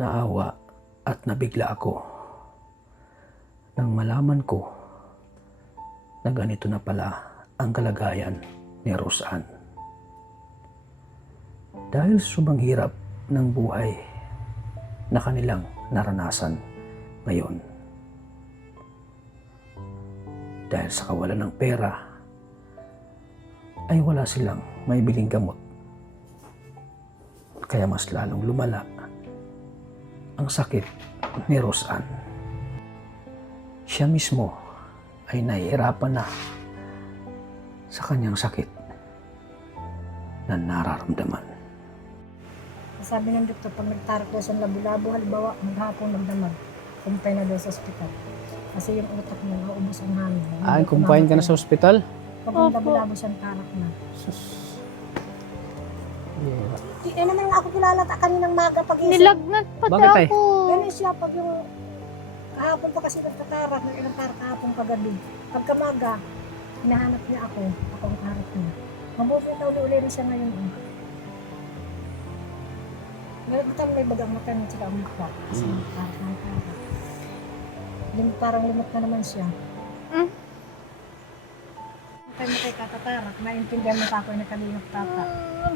Naawa at nabigla ako nang malaman ko na ganito na pala ang kalagayan ni Roseanne. Dahil sobrang hirap ng buhay na kanilang naranasan ngayon. Dahil sa kawalan ng pera, ay wala silang may biling gamot. Kaya mas lalong lumala ang sakit ni Roseanne. Siya mismo ay nahihirapan na sa kanyang sakit na nararamdaman. Sabi ng doktor, pag nagtarak daw sa labo-labo, halimbawa maghapon magdamag, kumpay na daw sa ospital. Kasi yung utak niya, naubos ang hangin. Ay, kumpain ka na sa ospital? Pag yung labo-labo siyang tarak na. Yeah. Eh naman ako kilala kaninang maga pag-isip. Nilagnat pati Bakit, tay? ako. Ganun siya pag yung kahapon pa kasi nagtatarak, ng ilang tarak kahapon pagabi. Pagkamaga, hinahanap niya ako ang tarak niya. Mabuti na uli-uli rin siya ngayon. Ngayon may bagang mata niya sila ang mukha. Kasi tarak. Parang lumot na naman siya. Kaya mo kay katatarak, naiintindihan mo ka ako yung nakalingap tata.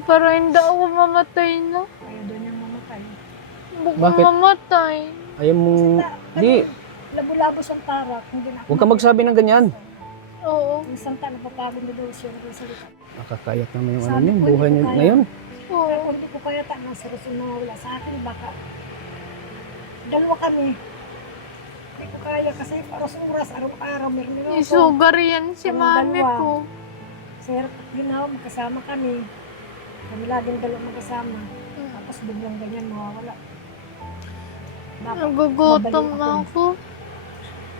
Para hindi ako mamatay na. Ayaw doon niyang mamatay. Bakit? Mamatay. Ayaw mo... Di, Labo-labo siyang tarak. Hindi na huwag ka magsabi ng ganyan. Oo. Isang taon, napapagod na daw siya ng salita. Nakakayat naman yung ano Sabi niyo, ko, buhay hindi niyo ko kaya. ngayon. Oo. Pero kung hindi ko kaya tanong sa Roseanne na wala sa akin, baka dalawa kami. Hindi ko kaya kasi oras-oras, araw-araw, meron din ako. Isugar yan si Kaming mami dalawa. ko. Sa hirap at ginawa, magkasama kami. Kami laging dalawa magkasama. Tapos biglang ganyan, mawawala. Bakit? Nagugutom Mabaliw na ako.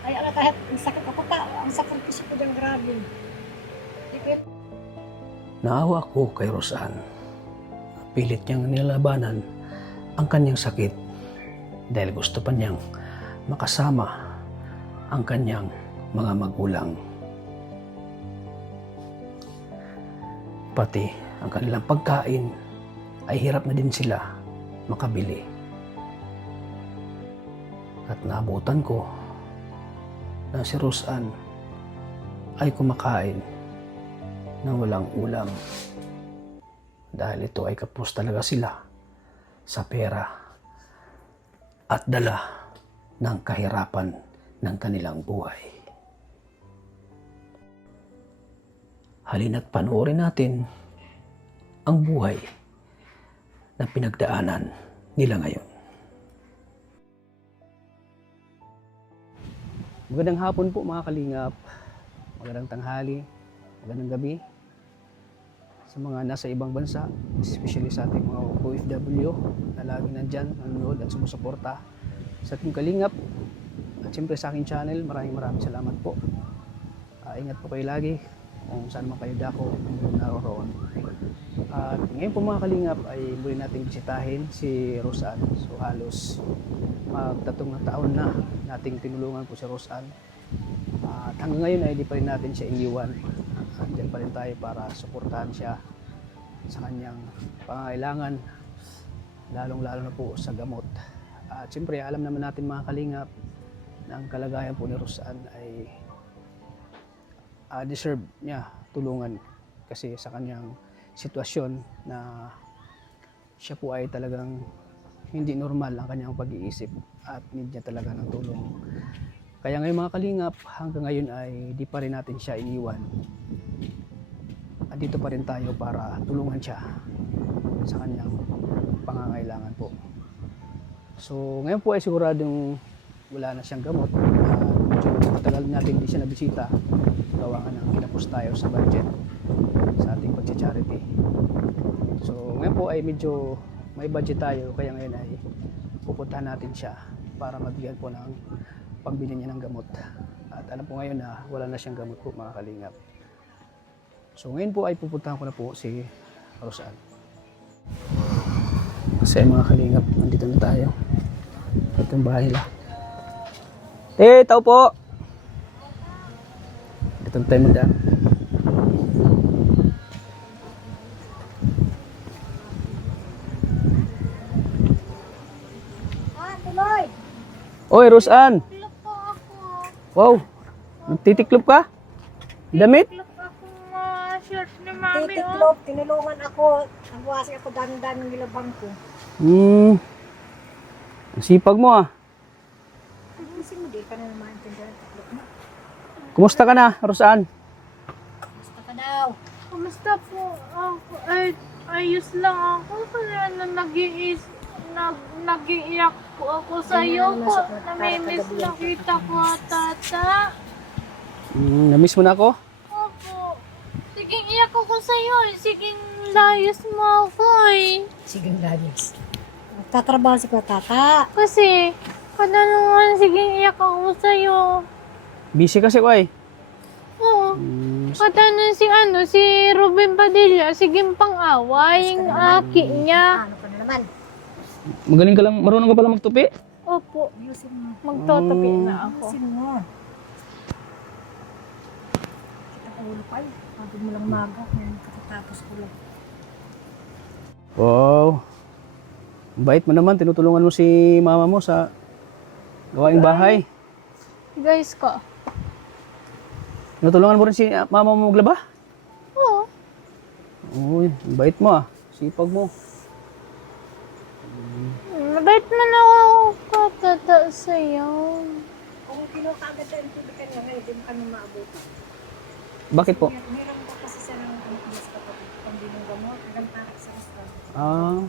Ay, ala, kahit ang sakit ako ang sakripisyo ko dyan, grabe. Hindi ko yun. Naawa ako kay Roseanne. Pilit niyang nilalabanan ang kanyang sakit dahil gusto pa niyang makasama ang kanyang mga magulang. Pati ang kanilang pagkain ay hirap na din sila makabili. At naabutan ko na si Roseanne ay kumakain na walang ulam dahil ito ay kapos talaga sila sa pera at dala ng kahirapan ng kanilang buhay. Halina't panoorin natin ang buhay na pinagdaanan nila ngayon. Magandang hapon po mga kalingap. Magandang tanghali, magandang gabi. Sa mga nasa ibang bansa, especially sa ating mga OFW na lagi nandyan, nanonood at sumusuporta sa ating kalingap. At siyempre sa aking channel, maraming salamat po. Ingat po kayo lagi kung saan man kayo dako naroon. At ngayon po mga kalingap ay muli nating bisitahin si Roseanne. So halos magtatong na taon na nating tinulungan po si Roseanne. At hanggang ngayon ay di pa rin natin siya iniwan. Andiyan pa rin tayo para suportahan siya sa kanyang pangangailangan, lalong-lalo na po sa gamot. At siyempre alam naman natin mga kalingap na ang kalagayan po ni Roseanne ay deserve niya tulungan kasi sa kanyang sitwasyon na siya po ay talagang hindi normal ang kanyang pag-iisip at need niya talaga ng tulong. Kaya ngayon mga kalingap, hanggang ngayon ay di pa rin natin siya iniwan. At dito pa rin tayo para tulungan siya sa kanyang pangangailangan po. So ngayon po ay siguradong wala na siyang gamot. Medyo matagal natin hindi siya nabisita. Gawa nga ng kinapos tayo sa budget sa ating pag-charity. So ngayon po ay medyo may budget tayo, kaya ngayon ay pupuntahan natin siya para mabigyan po ng pambili niya ng gamot. At alam po ngayon na wala na siyang gamot po mga kalingap. So ngayon po ay pupuntahan ko na po si Roseanne. Kasi mga kalingap, nandito na tayo. Ito yung bahay nila. Tao po! Dito tayo magdaan. Oy, Rosan. Tiklop po ako. Wow. Nagtitiklop ka? Damit? Tiklop ako mga shirt ni mami. Oh. Titiklop, tinulungan ako. Nagwasi ako daming nilabang ko. Ang sipag mo ah. Kasi hindi ka na naman tindahan tiklop mo. Kumusta ka na, Rosan? Basta ka daw. Kumusta po ako? Ay, ayos lang ako. Kaya na nag-iiyak po ako sa iyo po. Namimiss na kita ko, tata. Namiss mo na ako? Opo. Sige, iyak ako sa iyo. Sige, layas mo ako eh. Sige, Gladys. Tatrabaho si Tata. Kasi, kada naman, sige, iyak ako sa iyo. Busy kasi ko ay. Oo. Kada na si Ruben Padilla, sige pang-away, yung aki niya. Ano ka na naman? Magaling ka lang, marunong ka pala magtupi? Opo, Ayusin mo. magtotopi na ako. Ayusin mo. Kita ko ulo pa eh. Pagod mo lang maga. Ngayon katatapos ko lang. Wow. Ang bait mo naman, tinutulungan mo si mama mo sa gawaing bahay. Guys ko. Tinutulungan mo rin si mama mo maglaba? Oo. Uy, ang bait mo ah. Sipag mo. Mabait man ako patata sa'yo. Kung kinuha ka agad ang tubig ka niya, ngayon din kami maabot. Bakit po? Meron ka kasi siya ng Diyos kapatid. Pambiling gamot. Hanggang tarak sa restaurant. Ah,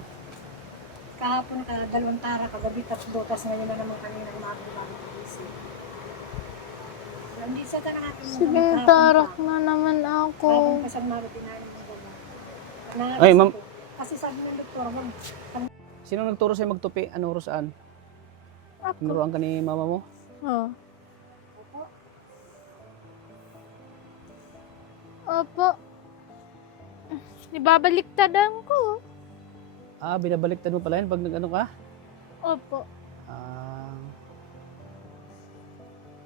Kahapon ka, 2 tarak. Kagabi 3. Tapos ngayon na naman kanina umabot ng isip. Hindi sa tanang ating Sige, tarak na naman ako. Kahapon ka siyang marupinahin ng gamot. Ay, ma'am. Kasi sabi ng doktor, ma'am, sino nagturo sa'yo magtupi? Ano, Rosaan? Ako. Tinuruan ka ni mama mo? Oo. Opo. Ibabaliktadaan ko. Ah, binabaliktad mo pala yun pag nag-ano ka? Opo. Ah,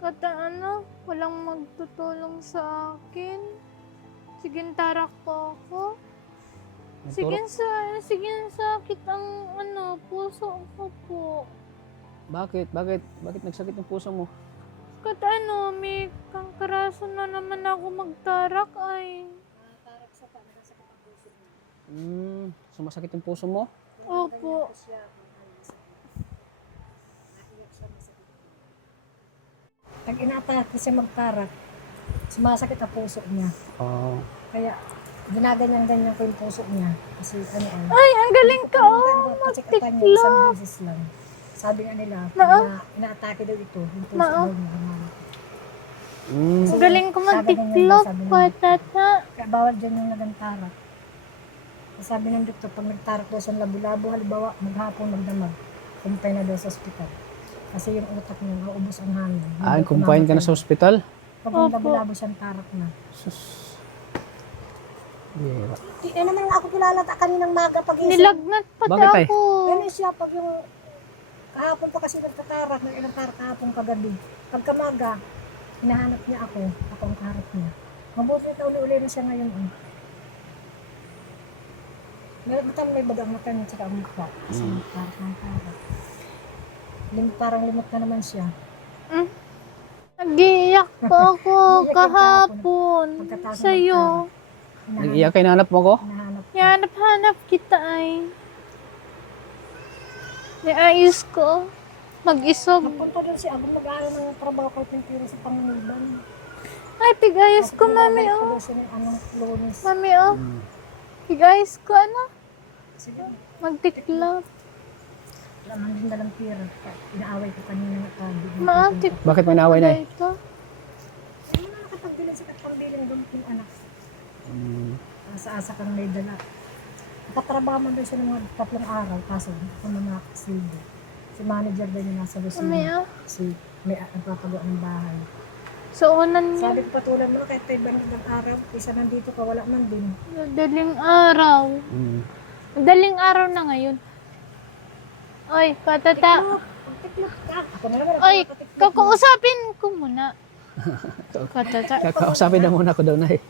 Kata ano, walang magtutulong sa akin. Sige, tarak po ako. nagturo- Sige, sakit ang ano, puso ko po. Bakit? Bakit nagsakit yung puso mo? Kata ano, may kangkarason na naman ako magtarak ay. tarak sa tanang sa puso niya. Sumasakit yung puso mo? Opo. Siya, naiyak siya masakit. Pag inapalat siya magtarak, sumasakit ang puso niya. Oo. Kaya, ginaganyan-ganyan ko yung puso niya. Kasi ano Ay, ang galing ka oh, magtiklop. Isang magtiklop. beses lang. Sabi nga nila, Mao. na inaatake daw ito, yung puso Mao. daw niya. Ang galing ko magtiklop, patata. Kaya bawal dyan yung nagantarak. Sabi ng doktor, pag nagtarak daw sa labo-labo, halimbawa, maghapon, magdamag, kumpay na daw sa ospital. Kasi yung utak niya, maubos ang hangin. Ah, kumpain ka na sa ospital? Pag yung Opo. labo-labo siyang tarak na. Yeah. Eh naman nga ako kilalata kaninang maga pag-isip. Nilagnat pati Bakit, tay? ako. Ganun siya pag yung kahapon pa kasi nagtatarak, ng ilang tarak kahapon kagabi. Pagkamaga, hinahanap niya ako ang kaharap niya. Mabuti na uli-uli na siya ngayon. Meron may bagang mata niya tsaka ang mukha. Kasi tarak. Parang limot na naman siya. Nag-iiyak po ako Nag-iiyak kahapon Pagkatapos ng sa'yo. Nag-iyak kayo, nanap mo ko? Hinahanap. Hanap-hanap kita ay. Niayos ko. Mag-isog. Napunta doon si Agong mag-aaral ng trabaho ko tintiro sa Panginoon. Ay, pigayos ko, mami, oh. Anong lunes. Mami, oh. Pigayos ko, ano? Sige. Magtiklop. Wala man din dalang pira. Inaaway ko kanina na tabi. Maantik Bakit may naway na eh? ito. Ano na nakapagbilang sa katpambilang doon yung anak. Asa-asa kang may dala. Nakatrabaho man doon siya ng mga 3 araw. Kaso, kung nakakasildo. Si manager din yung nasa Mami, Lucina. oh. Si may nagpapagawa ng bahay. So, unan niya. Sabi ko patulan mo na kahit tayo ba ng araw. Isa nandito ka, wala man din. Daling araw. Daling araw na ngayon. Oy, patata. Tiklop ka. Ako na naman. Oy, kakausapin ko muna. Patata. Kakausapin na muna ako daw na eh.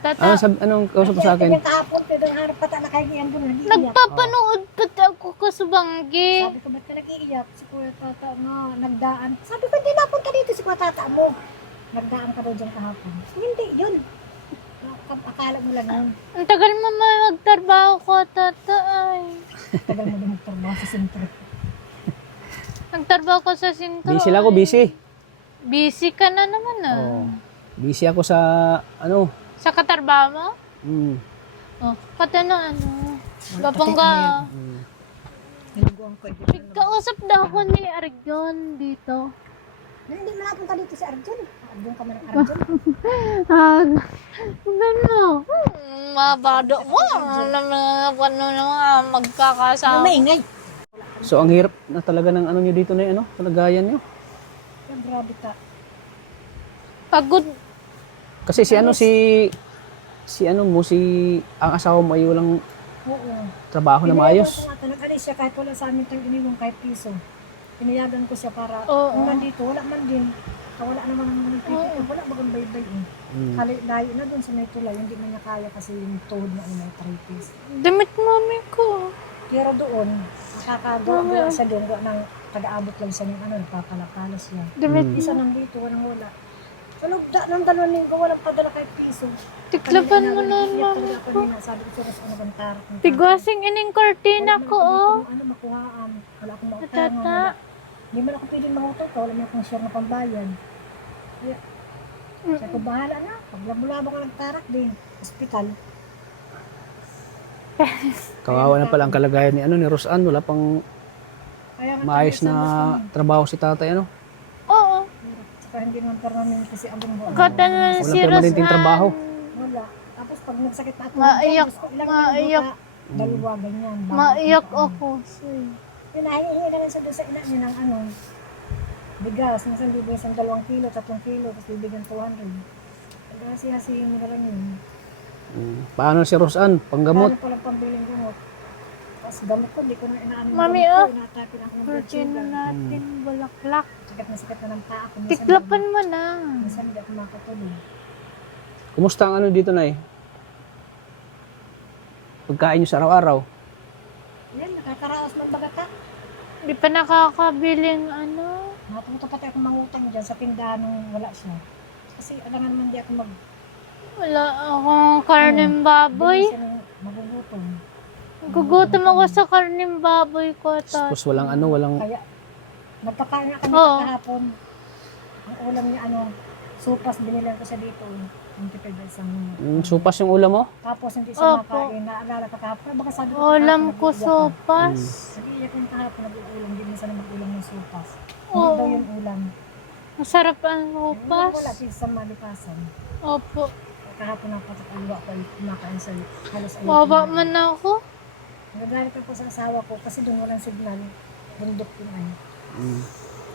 Tata, Anong kausap mo sa akin? Yung kahapon, pero ang harap pata nakahingihan doon, nag-iiyak. nagpapanood pati ako kasubanggi. Sabi ko, ba't ka nag-iiyak? Si Kuya Tata nga, nagdaan. Sabi ko, hindi napunta dito si Kuya Tata mo. Nagdaan ka daw dyan kahapon. Hindi, yun. Akala mo lang yun. Ang tagal mo magtrabaho ko, tata ay. Tagal mo din magtrabaho sa sentro. Nagtrabaho ko sa sintro. Busy lang ako, busy. Busy ka na naman ah. Oo. Busy ako sa Sa katrabaho mo? mm, Oh, kata na ano. Gapangga. Niliguan ko. Kausap daw ako ni Argon dito. Hindi mo napunta dito si Arjun. Arjun ka man ang Arjun. Ano? Mabado mo. Ano na magkakasama. Maingay. so ang hirap na talaga ng ano nyo dito na kalagayan nyo. Ang grabe ka. Pagod. Kasi ang asawa mo ay walang Oo. trabaho na maayos. Nag-alis siya kahit wala sa amin tayong iniwang kahit piso. Pinayagan ko siya para Oo. kung nandito, wala man din. Wala naman ang mga pipito. Wala bagang baybay eh. Mm. Layo na dun sa may tulay. Hindi man niya kaya kasi yung tuhod na may arthritis. Damit mami ko. Pero doon, nakakagawa siya doon. Gawa ng taga-abot lang siya ng nagpapalapala siya. Damit. Isa nandito, walang wala. Sa loob ng 2 linggo, walang padala kahit piso. Tiklapan mo na Iyak mami talaga ko. kanina. Sabi ko siya, ano bang tarak? Tigwasing ining kortina ko oh. Ano, makuhaan. Wala akong mautang. Tata. Hindi man ako pwedeng mangutang ka. Wala man akong share na pambayan. Kaya, sabi ko, bahala na. Pag labo-labo ka nagtarak din. Hospital. Kawawa na pala ang kalagayan ni Rosan. Wala pang Kaya nga maayos tayo na sa Boston. trabaho si tatay Oo. Saka hindi naman permanent kasi abang mo. Kata na Walang si permanenteng Rosan. trabaho. Wala. Tapos pag nagsakit ako, Maiyak, Diyos ko, ilang maiyak. buta, dalawa, ganyan. Maiyak ako. Hinahingi na lang siya doon sa ina niya ng bigas. Minsan bibigyan sa 2 kilo, 3 kilo, tapos bibigyan 200. Hasihin mo na lang yun. Paano si Rosan? Panggamot? Paano palang pambiling gamot? Tapos gamot ko, hindi ko na inaano yung Mami, gamot oh. ko. Inatake na ako ng blood Kortina sugar. natin, bulaklak. Sakit na ng paa ko. Tiklapan mo na. Minsan hindi ako makatuloy. Kumusta ang dito na pagkain nyo sa araw-araw? Yan, nakakaraos man baga ka. Di pa nakakabiling ano. Napunta pati ako mangutang dyan sa tindahan nung wala siya. Kasi alangan naman di ako Wala akong karneng baboy. siya ng magugutom. Gugutom ako sa karneng baboy ko. Tapos walang walang Kaya, nagkakain nga kami Oo. kahapon. Ang ulam niya, supas, binilan ko siya dito. 25 isang. supas yung ulam mo? Tapos hindi siya Opo. makain. Naalala ka kahapon. Baka sabi ko Ulam kahapon, ko nag-iiyak ka. sopas. Nag-iiyak yung kahapon, nag-uulam. Hindi minsan na mag-ulam ng supas. Hindi Oo. daw yung ulam. Masarap ang Wala sopas. sa malipasan. Opo. Kahapon ako patakalwa ko ay kumakain sa halos ayaw. Wawa man ako. Nagalit ako sa asawa ko kasi doon walang signal. Bundok yun ay.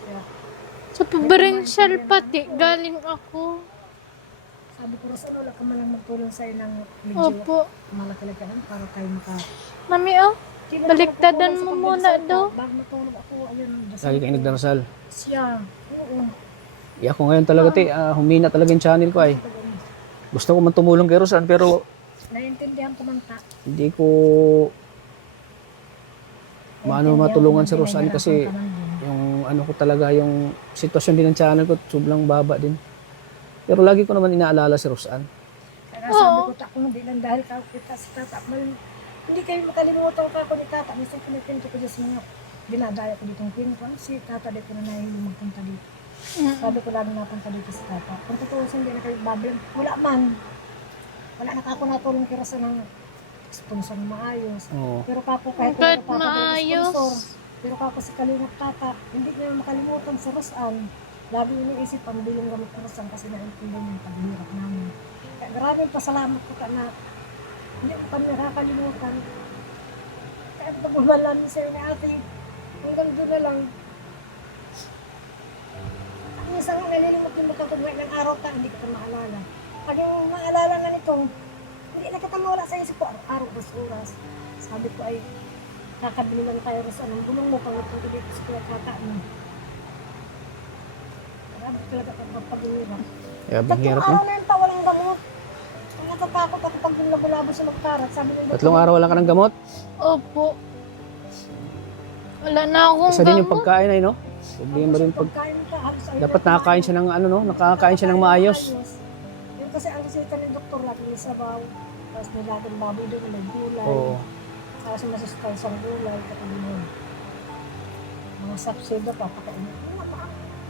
Kaya Sa provincial pati, galing ako. sabi ko, Rosan, wala ka man lang magtulong sa'yo ng medyo Opo. malaki-laki para kayo Mami oh, Sino baliktadan nakatulong sa mo muna pagdadasal daw. ka? Bago matulog ako, ayun. dasal Lagi kayo ko. nagdarasal. Siya. Oo. Ako ngayon talaga humina talaga yung channel ko Gusto ko man tumulong kay Rosan pero Naiintindihan ko man ta. hindi ko matulungan si Rosan kasi yung ko talaga yung sitwasyon din ng channel ko sobrang baba din. Pero lagi ko naman inaalala si Rosan. Kaya sabi ko, kung hindi lang dahil kita si tata, hindi kayo makalimutan ka ako ni tata. Minsan kinikwento ko dyan sa mga dinadaya ko ditong kwento. Si tata dito na nahihiling magpunta dito. Sabi ko lagi napunta dito si tata. Kung totoo hindi na kayo babil, wala man. Wala na ako natulong kira sa ng sponsor na maayos. Oo. Pero kako kahit Kahit wala pa ako maayos. sponsor, pero kako si Kalingap Tata, hindi niya makalimutan si Rosan. Lagi iniisip pambiling gamit ko Rosan kasi naintindihan yung paghihirap namin. Kaya maraming pasalamat ko ka na hindi ko kami nakakalimutan. Kaya pagmamalan sa'yo ni ate, hanggang doon na lang. Ang isang nalilimot yung magkakagwa ng araw ka, hindi ka maalala. Pag yung maalala nga nito, hindi na kita mawala sa isip ko, araw, oras. Sabi ko ay, kakabili lang tayo rin sa anong bulong mo, pangutong dito sa kata mo. Marami talaga pag-pag-hirap. Kaya Tatlong hirap araw na yun pa, walang gamot. Ang natatakot ako pag yung labo-labo sa magkarat. Sabi ng doktor, 3 araw wala ka ng gamot. Opo. Wala na akong Isa din yung gamot. pagkain ay, no? Problema rin pag... pagkain ka, halos ay Dapat nakakain siya ng ano, no? Nakakain siya ng maayos. Yung kasi ang reseta ng doktor natin yung sabaw, tapos nilagang baboy doon, may gulay, Oo. tapos masustansang gulay, katabi mo. Mga sapsida pa, pakainin.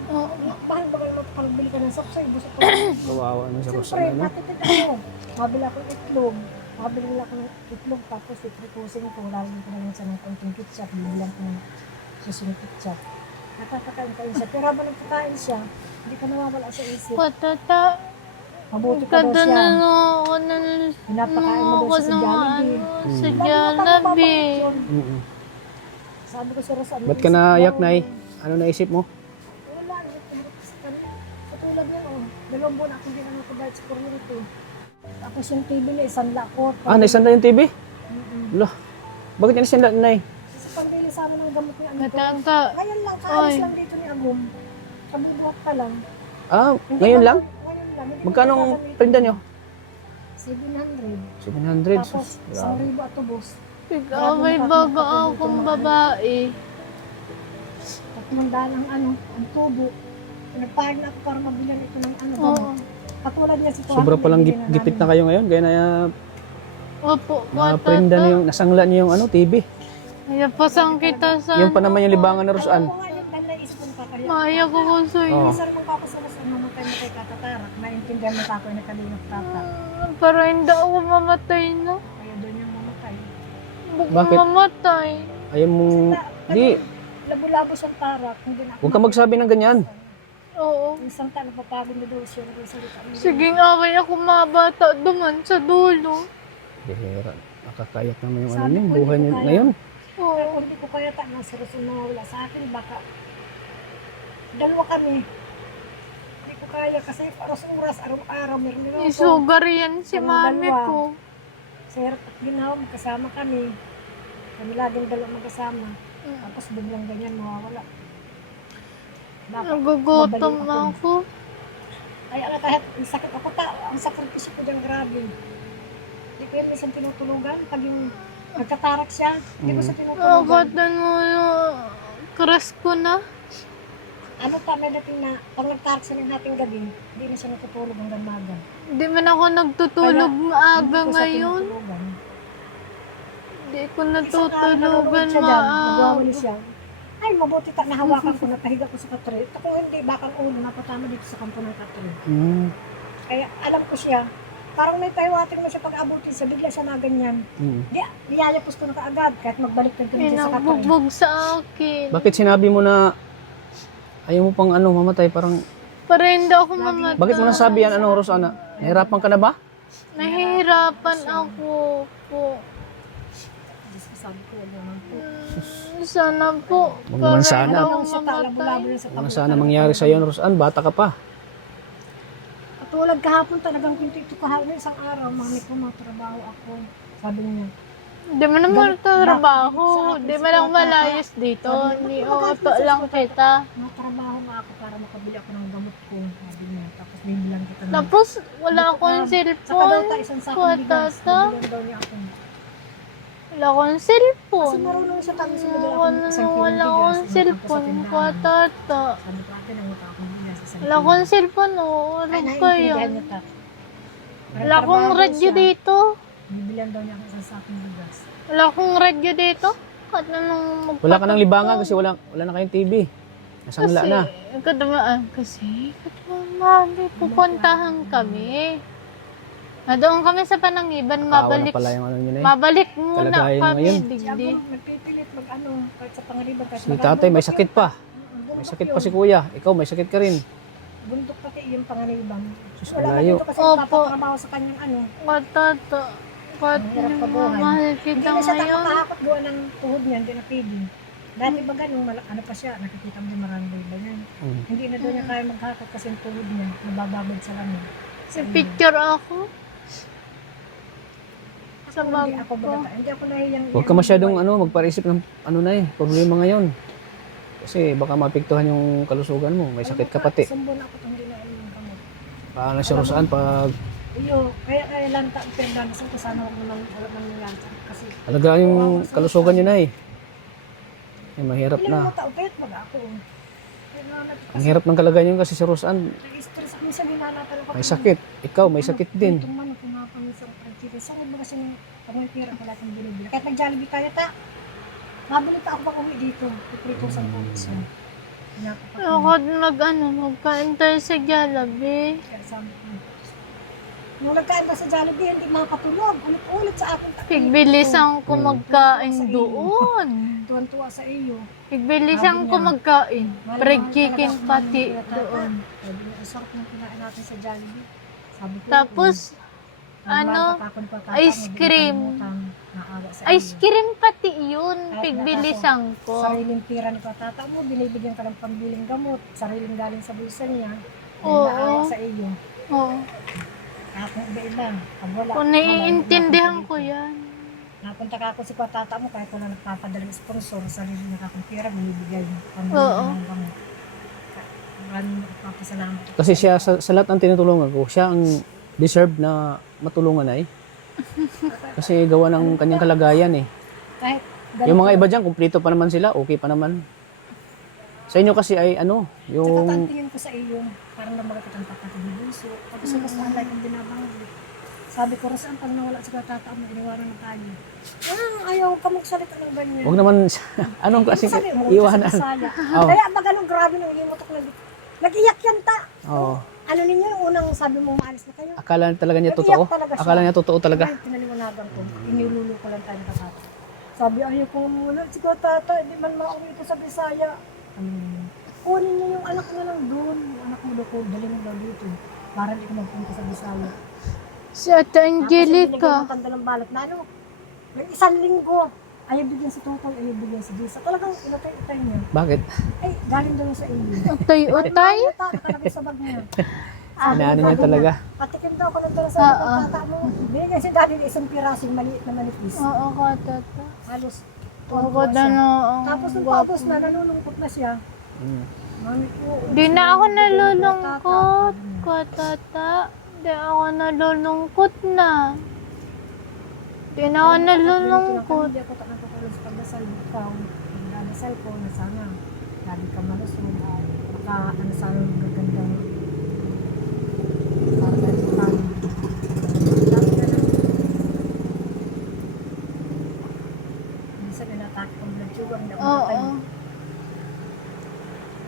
Oo. Mahal ba kayo magpapalbili ka ng sapsay? Busok pa. Kawawa na sa Siyempre, Rosan, no? matipid ako. Mabili ako ng itlog. Mabili ako ng itlog, tapos itripusin ko, lalagyan ko na lang siya ng konting ketchup, bibilang ko ng susunod ketchup. Nakakakain kain siya. Pero habang nagkakain siya, hindi ka nawawala sa isip. Patata. Mabuti ka daw Kada siya. na ako na Pinapakain mo daw siya sa Jollibee. sa Bakit Jollibee. yun? Mm-mm. Sabi ko si Rosa, Ba't ka naiyak, Nay? Ano naisip mo? Wala, hirap kasi kami. Katulad yan, oh. 2 buwan ako din ano ko dahil sa kuryente. Tapos yung TV niya, isang lakot. Ah, naisanda yung TV? Mm-mm. Wala. Bakit yan naisanda, Nay? Sa pambili sa amin ng gamot ni Agum. Natata. Ngayon lang, kaalis Ay. lang dito ni Agum. Kabubuhat pa lang. Ah, Hindi ngayon pa- lang? Ngayon lang. Hindi Magkano pa ang gagamitin. prinda nyo? 700. 700. Tapos, Sus, 1,000 atubos. Ikaw may baga akong babae. 300 ang ano, ang tubo. Pinagpahid na ako para mabilan ito ng ano. Oo. gamot. Katulad niya si Tuhan. Sobra palang bibili na gipit na namin. kayo ngayon. Kaya Opo, na-prinda niyo yung, nasangla niyo yung ano, TV. Kaya pasang kita sa Yung pa naman yung libangan na Alam Rosan. ko nga yun, dahil naisip ko kakaya. Maya ko ko sa'yo. Oo. Isa rin mong papasalas ang mamatay mo kay katatarak. Naintindihan mo ako na kalingat tata. Para hindi ako mamatay na. Kaya doon yung mamatay. Bukang Bakit? mamatay. Ayaw mong... Di, Labo-labo siyang tarak. Hindi na ako huwag ka magsabi ng ganyan. Oo. Isang taon napapagod na daw siya. Nagsalita niya. Siging away ako mga bata duman sa dulo. Bihira. Nakakayak naman yung ano Sabi niyo, ko, buhay hindi niyo ko kaya. ngayon. Oo. Kung hindi ko kaya na si Rasul nawawala sa akin, baka dalawa kami. Hindi ko kaya kasi oras araw-araw meron nila ako. Isugar yan si Kaming mami dalawa. ko. Sa hirap at ginawa, magkasama kami. Kami laging dalawa magkasama. Tapos biglang ganyan mawawala. Baka Nagugutom mabaliw ako. ako. Kaya nga kahit ang sakit ako, ang sakripisyo ko dyan grabe. Hindi ko yan minsan tinutulugan. Pag yung nagkatarak siya, hindi ko siya tinutulugan. Agatan mo yung crush ko na. Ano pa, may dating na, pag nagtarak siya ng hating gabi, hindi na siya natutulog hanggang maga. Hindi man ako nagtutulog maaga Hindi ko siya ngayon. tinutulugan. Hindi ko Isang araw natutulugan nanonood siya dyan, nagwawali maaga. siya. Ay, mabuti nahawakan ko, napahiga ko sa katre. Ito kung hindi, bakang ulo, napatama dito sa kampo ng katre. Mm. Kaya alam ko siya, parang may pahiwating mo siya pag abutin siya, bigla siya na ganyan. Mm. Di, niyayapos ko na kaagad, kahit magbalik na kami siya sa katre. Pinabugbog sa akin. Bakit sinabi mo na ayaw mo pang ano, mamatay? Parang, Para hindi ako mamatay. bakit mo nasabi yan, ano, Rosana? Nahirapan ka na ba? Nahihirapan ako po. Diyos ko, sabi ko, wala naman po. Sana po. Huwag naman para sana. hindi ako Ano siya, labo-labo mamatay. yun sa Ano sana mangyari sa'yo, Rosan? Bata ka pa. Katulad kahapon talagang pinto ito kahapon, isang araw, mami ko, trabaho ako. Sabi niya, Hindi mo naman ito trabaho. Sa akin, Hindi sa mo lang tata. malayos dito. Ni Sabi ko, auto lang kita. matrabaho nga ako para makabili ako ng gamot ko. Sabi niya, tapos bibilang kita ng... Tapos wala akong Saka daw cellphone. tayo isang sakong bigas, Patata. bibilang daw niya ako. Wala akong Kasi cellphone. marunong siya tapos bibili ako ng isang kilong Wala bigas. akong Inutang ko sa cellphone. tindahan. Patata. Sabi ko, ate, nanguta akong bigas. isang Wala kilo." akong cellphone. Oh. Ano Ay, ba naiintindihan yan? niya ta. Wala akong Nagtrabaho radyo siya. dito. Bibilihan daw niya ako isang sakong bigas. Wala akong radyo dito. Kahit anong Wala ka ng libangan kasi wala na kayong TV. Nasangla na. Kasi mami, pupuntahan kami. Doon kami sa Panangiban, Awa na mabalik. pala yung ano nyo na yun. Mabalik muna Kalagayan kami, ngayon. Si digdi. ako, nagpipilit mag-ano, kahit sa pangaliban. Kahit Si tatay may sakit pa. May sakit pa si kuya. Ikaw may sakit ka rin. Bundok pati yung panganiban. Sus, Wala ka malayo. dito kasi Opo. napapatrabaho sa kanyang ano. Matata. Kahit Ang hirap yung kabuhay. mahal Hindi kita na siya ngayon. nakakahakot gawa ng tuhod niya, hindi na pwede. Dati ba ganun, ano pa siya, nakikita mo yung maraming ba yan. Mm. Hindi na doon niya kaya maghakot kasi yung tuhod niya, nababagod sa lamin. Sa picture ako. Sa Hindi bag ako ko. bagata, hindi ako nahiyang. Huwag ka masyadong magparisip ng ano na problema ngayon. Kasi baka maapektuhan yung kalusugan mo. May sakit ka pati. Sumbon ako kung hindi na inom ng gamot. Paano si Rosan pag Iyo, kaya lang taong pinagdanasan ko sana huwag naman wala nang nangyari. Kasi Alagaan yung kalusugan niyo na eh. Mahirap ilang na. mga tao, kahit mag-ako. Ang hirap ng kalagayan yun kasi si Rosan, Nag-stress ako minsan hinanatal ko. may sakit. Ikaw, may sakit din. Itong man, pumapangisang pagkita. Sa mga kasi pag may pera pala itong binibili. Kahit nag-Jollibee tayo ta, mabili pa ako pag uwi dito. Iprito sa pulis. Ako magka-enter sa Jollibee. Nung nagkain ka sa Jollibee, hindi makatulog. Ulit-ulit sa akin. Pigbilisan ko magkain doon. Tuwan-tuwa sa iyo. Pigbilisan ko magkain. Fried chicken pati doon. Sabi niya, sarap ng kinain natin sa Jollibee. Sabi ko, Tapos, ice cream. Ice cream pati yun. Pigbilisan ko. Sariling pira ni patata mo, binibigyan ka ng pambiling gamot. Sariling galing sa bulsa niya. Oo. Naawa sa iyo. Oo. Ako iba-iba. Pag wala. Kung naiintindihan ko yan. Napunta ka ako si patata mo kahit wala nagpapadalang sponsor. Sarili na kakong pira, binibigay mo. Oo. Pambiling gamot. Maraming papasalamat. Kasi siya, sa lahat ng tinutulungan ko, siya ang deserve na matulungan ay. Kasi gawa ng kanyang kalagayan eh. Kahit Yung mga iba dyan, kumplito pa naman sila, okay pa naman. Sa inyo kasi ay ano, Tsaka yung... tantingin ko sa iyo, parang namakit ang papatid ni Bunso. Tapos yung mas mahal yung binabanggit. Sabi ko, Rosan, pag nawala si patata mo, iniwanan na tayo. Ayaw ka magsalita ng ganyan. Huwag naman, anong klaseng Sabi mo, iwanan? sa Bisaya. Oh. Kaya magalong grabe nung ilimutok na. Nag-iyak yan ta. Oo. Ano ninyo, yung unang sabi mo maalis na kayo. Akala talaga niya Nag-iyak totoo? talaga siya. Akala niya totoo talaga? Ay, pinaliwanagan ko. Inilulu ko lang tayo ng patata. Sabi, ayaw ko muna. Si patata, hindi man mauwi ito sa Bisaya. Kunin niyo yung anak mo lang doon. Yung anak mo doon, dali mo daw dito. Para hindi ka magpunta sa Bisaya. Si Ate Tapos yung binigay Angelica. mo tanda ng balot na ano, may isang linggo. Ayaw bigyan si Tutoy, ayaw bigyan si Disa. Talagang inatay-utay niya. Bakit? Ay, galing daw sa iyo. Utay-utay? Nakalagay sa bag niya. Inaano niya talaga? Patikim daw ako nagtala sa tata mo. Binigay si daddy ng isang pirasing maliit na manipis. Oo, katata. Halos Ako tuwa siya. na Tapos nung paubos na, nanulungkot na siya. Mami ko, Di na ako nalulungkot, katata. Di ako nalulungkot na. Di na ako nalulungkot. Hindi ako nakakaroon sa pagdasal. Ikaw, nagdadasal ko na sana lagi ka malusog. Baka ano sana magagandang pagdasal. Dami na lang. Minsan inatak ko blood sugar. Hindi ako Oo. matay.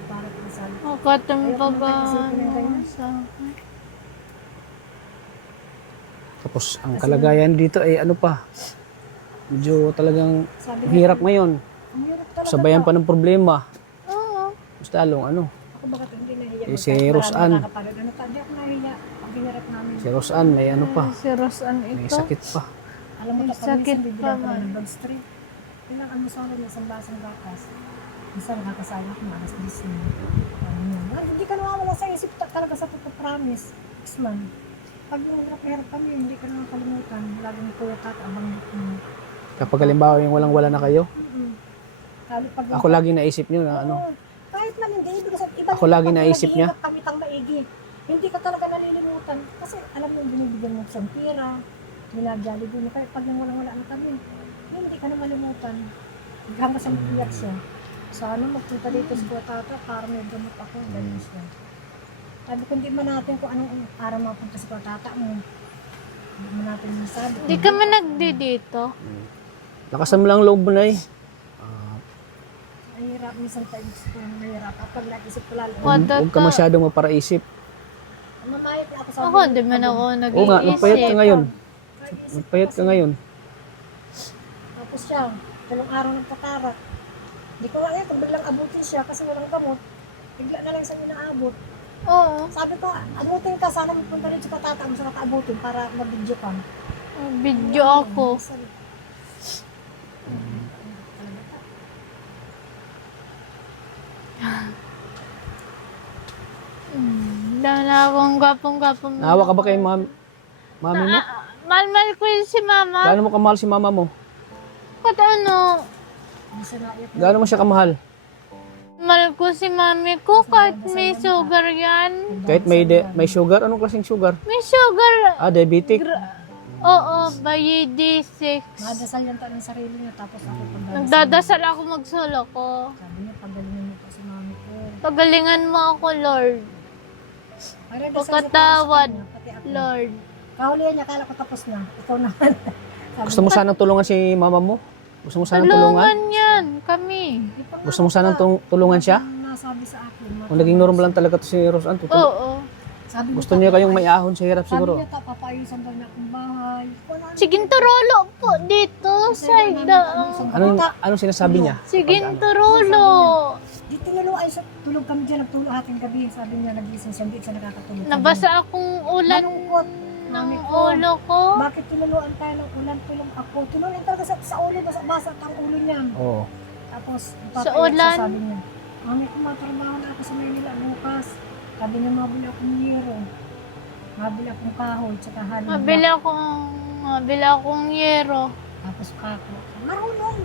Para ko sa Ako katambagan sa akin. Tapos ang kalagayan dito ay ano pa, medyo talagang sabi hirap ngayon. ang hirap talaga. Sabayan pa ng problema. Oo. Mas talong ano, Ako bakit hindi nahiya? Eh, si Kahit marami Rosan. nakakapagod. Ano pa, hindi ako nahiya. Ang hirap namin. si Rosan may ano pa, Si Rosan may ito. sakit pa. Alam mo, May kapag sakit minsan pa bibilang ka man. ng bag straight. Ilang ano sa akin, isang basang gatas. Minsan nakakasaya ko, malas Disney. Hindi ka nawawala sa isip talaga sa totoo, promise. Isman. Pag hirap kami, hindi ka naman kalimutan. Laging kuya tata, abanggit mo. Kapag halimbawa yung walang-wala na kayo, Lalo pag ako lagi naisip niyo na ano, Oo. Kahit man hindi, ibig sabihin, iba Ako lagi naisip niya. Kami tang maigi. Hindi ka talaga nalilimutan. Kasi alam mo, binibigyan mo sa pira, ginag-Jollibee mo. Kahit pag nang walang-wala na kami, yun, hindi ka na malimutan. Hanggang sa mabiyak siya. Sana magpunta dito sa Kuwatata para may gamot ako. Ganyan siya. Sabi ko, hindi man natin kung anong araw mapunta sa Kuwatata mo. Hindi man natin masabi. Di ka man nagdi dito. lakasan mo lang loob mo na eh. Mahirap, minsan tayo gusto ko mahirap. At pag naisip ko lalo, What? Huwag ka masyadong maparaisip. mamayat ako sa Ako, di man ako Oo nga, magpayat ka nag-iisip. ngayon. Magpayat ka ngayon. Tapos siya, 3 araw nagkakarat. Hindi ko nga kung biglang abutin siya kasi walang gamot. Bigla na lang siya inaabot. Oo. Sabi ko, abutin ka, sana magpunta rin sa patata mo sa nakaabutin para mag-video ka. Video ako. Dahil akong gapong-gapong. Naawa ka ba kay mami mo? Malmal ko yun si mama. Gaano mo kamahal si mama mo? Kat ano, Hindi siya naiyak. Gaano mo siya kamahal? Mahal ko si mami ko kahit may sugar yan. Kahit may sugar, anong klaseng sugar? May sugar. Diabetic. Oo, by D6. Madasal yan ng sarili niya, tapos ako pagdadasal. Nagdadasal ako magsolo ko. Sabi niya, pagalingan mo pa si mami ko. Pagalingan mo ako, Lord. Para dasal siya para sa Pagkatawad, kanya, pati ako. Lord. Kahulihan niya, kala ko tapos na. Ikaw naman. Sabi Gusto mo sanang tulungan si mama mo? Gusto mo sanang tulungan? Tulungan yan, kami. Di pa nga Gusto mo sanang tulungan siya? ang nasabi sa akin. Kung naging normal lang talaga to si Roseanne, Oo. Sabi gusto niya kayong may ahon sa hirap Sabi siguro. niya, papayusan daw niya akong bahay. Siginturolo po dito sa daang. Anong sinasabi niya? Siginturolo. Di tinalo ay sa tulog kami dyan, nagtulog ating gabi. Sabi niya, nagising siya, hindi siya nakakatulog. Nabasa akong ulan Malungkot. ng Mami ko. ulo ko. Bakit tinuluan tayo ng ulan, tulong ako? Tinuluan talaga sa ulo, basa ang ulo niya. Oo. Tapos, Sa ipapaiyak ulan? siya, sabi niya. Mami ko, matrabaho na ako sa Maynila bukas. Sabi niya, mabili akong niro. Mabili akong kahoy, tsaka halong. Mabila akong yero. Tapos kako. Marunong.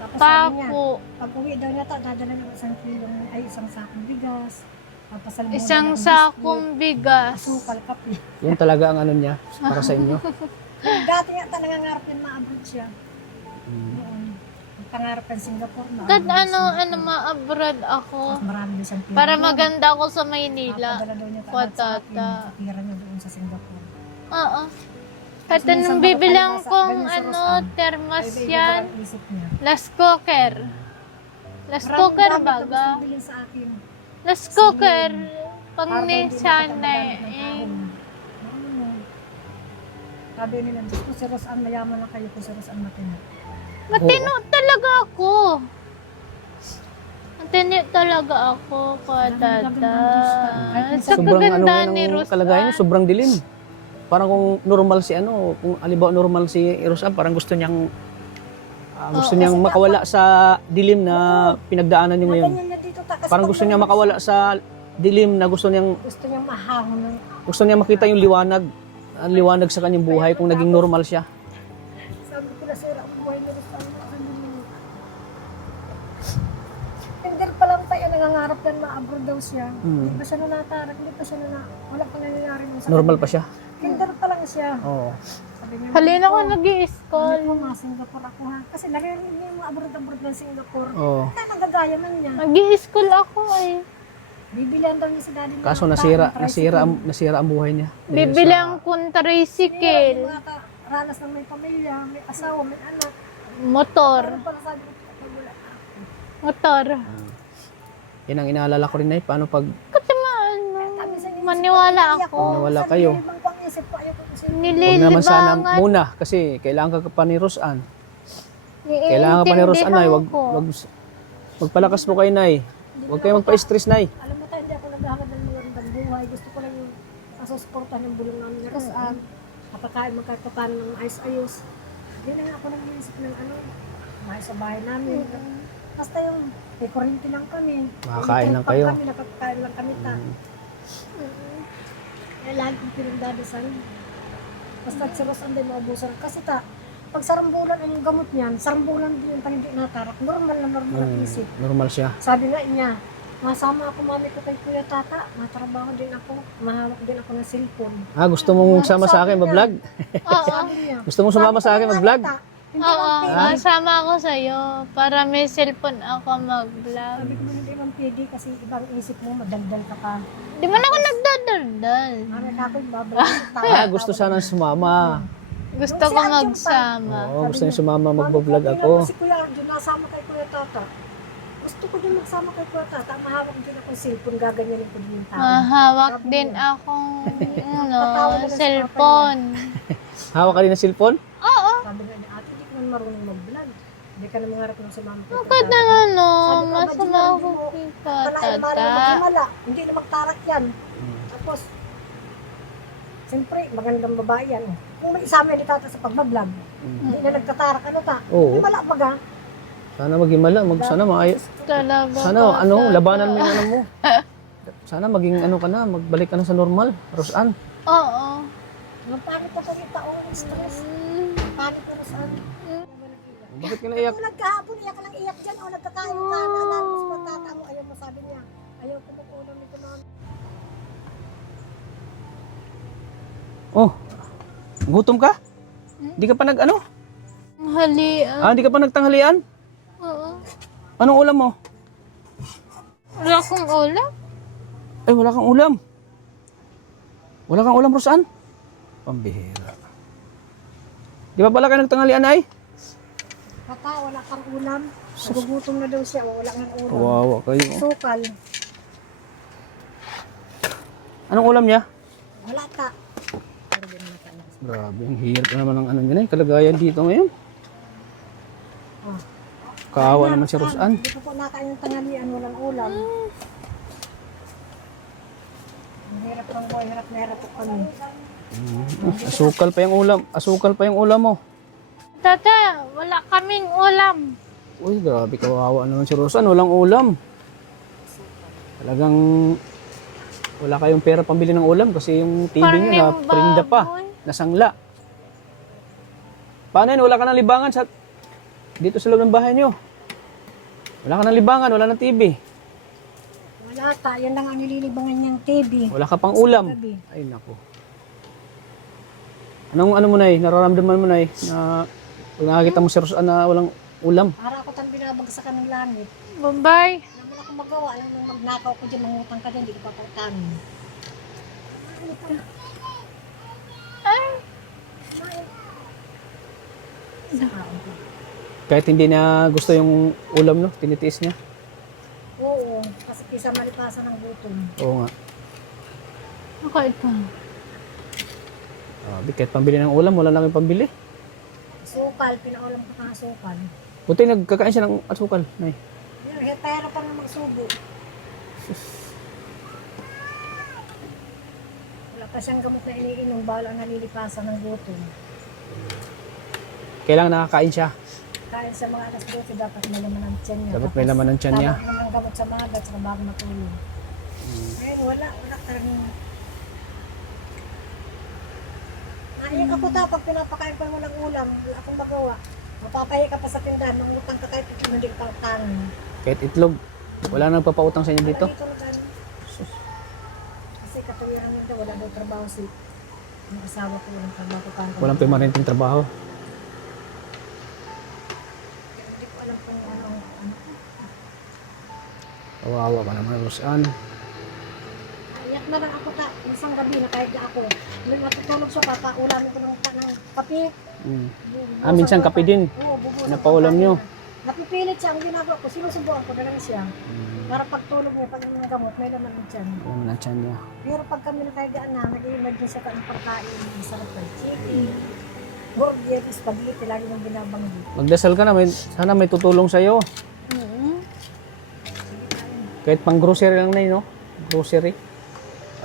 Tapos sabi niya, Papo. pag uwi daw niya, dadala niya isang sakong bigas. Papasalmo Isang ng sakong bigas. asukal, kape. Yan talaga ang ano niya para sa inyo. Dati nga nangangarap yan, maabot siya. Noon. Ang pangarap ng Singapore na. Kad ma-abroad ako. Marami din siyang pera. Para maganda ako sa Maynila. Papadala daw niya Patata. Pira niya doon sa Singapore. Oo. Kahit Minsan anong mga bibilang palibasa, kong ganyan sa Rosan. termos Iba-iba yan. ang isip niya. Last cooker. Last cooker Maraming gamit baga. na bilhin sa akin. Last cooker. Pang Para ni hindi na sana katagamit ng eh. kahon. Ano? Sabi nila, Diyos ko si Rosan, mayaman na kayo ko si Rosan matino. Matino talaga ako. Matino talaga ako, Kadada. Sa Sobrang ano kaganda ngayon ni ang Rosan. kalagayan, sobrang dilim. Parang kung normal si kung alibaw normal si Roseanne, parang gusto niyang makawala sa dilim na pinagdaanan niyo ngayon. Ganyan niya dito, kasi Parang gusto niya makawala sa dilim na gusto niyang mahahon ng makita yung liwanag. Ang liwanag sa kanyang buhay kung naging normal siya. sabi ko na sir, ang buhay ni Rosan. Hindi pa lang tayo nangangarap yan, ma-abroad daw siya. Hindi pa siya natatarap, hindi pa siya wala pang nangyayari mo sa Normal kanya. pa siya. Kinder pa lang siya. Oo. Sabi niya, Halina ko "Mami nag-i-school. ko, mga Singapore ako ha. Kasi narinig niya yung mga abroad ng Singapore. Oo. Kaya nagagaya man niya. Nag-i-school ako eh. Bibilihan daw niya si daddy ng Kaso mga nasira ang buhay niya. Dahil Bibili sa- ang kong Hirap, tricycle. yung mga ranas ng may pamilya, may asawa, may anak. Motor. Pero pala sabi ko, pag wala na ako. Motor. Yan ang inaalala ko rin ay paano pag Kasi maano, Kami sa inisip maniwala ko, ako. Maniwala Sa kayo. nilibang ko ang isip ko, ayaw ko kasi. huwag naman sana Nililibangan. muna kasi kailangan ka pa ni Roseanne. Kailangan ka pa ni Roseanne, Nay. Magpalakas po kayo, Nay. Huwag kayo magpa-stress, Nay. Alam mo tayo, hindi ako naghahangad ng magandang buhay. Gusto ko lang yung masusuportahan ng bulong namin ni Rosan. Kapakain, magkakapanan ng ayos-ayos. Hindi na nga ako nag-iisip ng mahal sa bahay namin. Basta yung may kurinti lang kami. Makakain lang May kayo. Kami, nakakain lang kami ta. Kaya lagi kong pinagdadasal. Basta si Rosan din maubusan. Kasi pag sarambulan ang gamot niyan, sarambulan din yung hindi natarak. Normal na normal ang isip. Normal siya. Sabi nga niya, masama ako mami ko kay Kuya Tata, matrabaho din ako, mahawak din ako ng cellphone. Gusto mong sama sa akin mag-vlog? Oo. Sabi niya, Gusto mong sumama sa akin mag-vlog? hindi Oo. man pwede. Masama ako sa'yo. Para may cellphone ako mag-vlog. Sabi ko hindi man pwede kasi ibang isip mo, madaldal ka pa. Di man ako nagdadaldal. Mami ka ako, babalik. Gusto sana sumama. Gusto ko magsama. Oo, gusto niya sumama mag-vlog ako. Si Kuya Arjun, nasama kay Kuya Tata. Gusto ko din magsama kay Kuya Tata, mahawak din akong cellphone, gaganyanin ko din yung tao. Mahawak din akong cellphone. Hawak ka rin ng cellphone? Oo. Sabi nga niya, ate, hindi ko man marunong mag-vlog. Hindi ka na mangarap ng sumama kay Kuya Bakit Tata. na ano? Sabi ko, Masama "Badjina, ako hindi mo- kay Mala Tata. magkamala. Hindi na magtarak yan. Tapos, siyempre, magandang babae yan. Kung may isama ni Tata sa pagbablog, hindi na nagkatarak, Oo. Wala maga. Sana maging sana maayos. Talaga. Sana Tata. labanan mo yung mo. Sana maging ka na, magbalik ka na sa normal, Roseanne. Oo. Paano pa kami taong stress? Paano pa na saan? Bakit ka naiyak? Kung nagkahapon, iyak ka lang iyak dyan, o nagkakain ka, nalala mo sa pagtata mo, ayaw mo Oh, gutom ka? Di ka pa nag-ano? Halian. Di ka pa nagtanghalian? Oo. Anong ulam mo? Wala akong ulam. Ay, wala kang ulam. Wala kang ulam, Rosan? Pambihira. Di ba pala kayo nagtanghalian ay? Papa, wala kang ulam. Nagugutom na daw siya, wala kang ulam. Kawawa kayo. Sukal. Anong ulam niya? Wala ka. Grabe, ang hirap naman ng ano niya, kalagayan dito ngayon. Oh. Kaawa naman si Rosan. Hindi ko po nakain ng tanghalian, walang ulam. Ang hirap ng buhay, hirap na hirap po kami. Asukal pa yung ulam. Asukal pa yung ulam mo. Tata, wala kaming ulam. Uy, grabe, kawawa naman si Rosan. Walang ulam. Talagang wala kayong pera pambili ng ulam kasi yung TV niya na prinda pa. Nasangla. Paano yun? Wala ka ng libangan sa dito sa loob ng bahay niyo. Wala ka ng libangan, wala ng TV. Wala ka, yan lang ang nililibangan niyang TV. Wala ka pang ulam. Gabi. Ay, nako. Anong ano mo na nararamdaman mo na pag nakakita mo si Rosan na walang ulam. Para ako tang binabagsakan ng langit. Bye-bye. Alam mo na kung magawa, alam mo magnakaw ko dyan, mangutang ka dyan, hindi ko papautang. Kahit hindi na gusto yung ulam, no? Tinitiis niya. Oo, kasi kisa malipasan ng gutom. Oo nga. Ako ito. Kahit pambili ng ulam, wala na kayong pambili. Sukal, pinaulam ko ng asukal. Buti nagkakain siya ng asukal. Nay. Yun, pero pa nga magsubo. Wala pa siyang gamot na iniinom, bawal ang nalilipasan ng gutom. Kailangan nakakain siya. Kaya sa mga alas 12, dapat may laman ang tiyan niya. Dapat may laman ng tiyan niya. Tapos ng gamot sa mga at saka bago matulog. Ngayon, wala talagang... Naiyak ako pag pinapakain ko ng walang ulam, wala akong magawa. Mapapahi ka pa sa tindahan, mangutang ka kahit hindi ka pang Kahit itlog. Wala nang papautang sa inyo dito. Kasi katuwiran nito, wala daw trabaho si yung asawa ko, walang trabaho ko. Walang permanenteng trabaho. Hindi ko alam kung ano. Kawawa ka naman, Rosan. Iyak na lang ako isang gabi, nakahiga ako. Nung matutulog siya, papaulamin ko ng kape. Minsan kape din. Oo, bubusan Napaulam ko nyo. kape. Napipilit siya, ang ginagawa ko, sinusubuan ko na lang siya. Para pagtulog niya, pag ng gamot, may laman ng tiyan. Yung nandiyan niya. Pero pag kami nakahigaan na, nag-emergency ka ng pagkain, masarap ng chicken, burger, spaghetti, lagi nang binabanggit. Magdasal ka na. Sana may tutulong sa'yo. Kahit pang grocery lang na no? Grocery.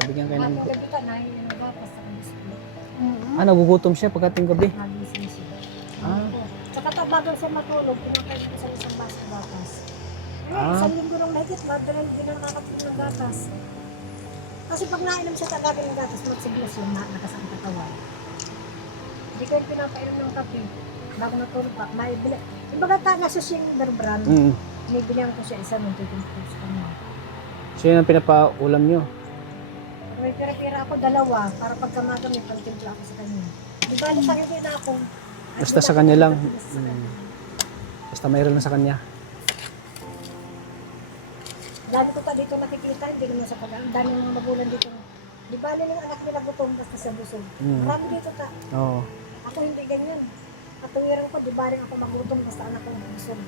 Pabigyan kayo ng... Ang gabi ka, nahihin ang gapas sa biskuit. nagugutom siya pagkating gabi. Nagising siya. Ah. Tsaka bago siya matulog, pinakain ko sa isang baso ng gatas. Isang linggo nung mahigit, madalang din ang nakapin ng gatas. Kasi pag nainom siya talaga ng gatas, magsiglas yung nakasang katawan. Hindi ko yung pinapainom ng kape. Bago natulog pa, may bili. Ibaga nga siya siyang berbrand. Binibilihan ko siya isa ng 20 pesos kanya. So yun ang pinapaulam nyo. May pira-pira ako, dalawa, para pagkamaga may pagtimpla ako sa kanya. Di ba, sa kanya din ako. Basta sa kanya lang. Basta mayroon na sa kanya. Dami ko pa dito nakikita, hindi naman sa pag ang dami ng magulang dito. Di ba, yung anak nila gutom, basta sa busog. Marami dito ta. Oo. Ako hindi ganyan. Katuwiran ko, di ba rin ako magutom, basta anak ko busog.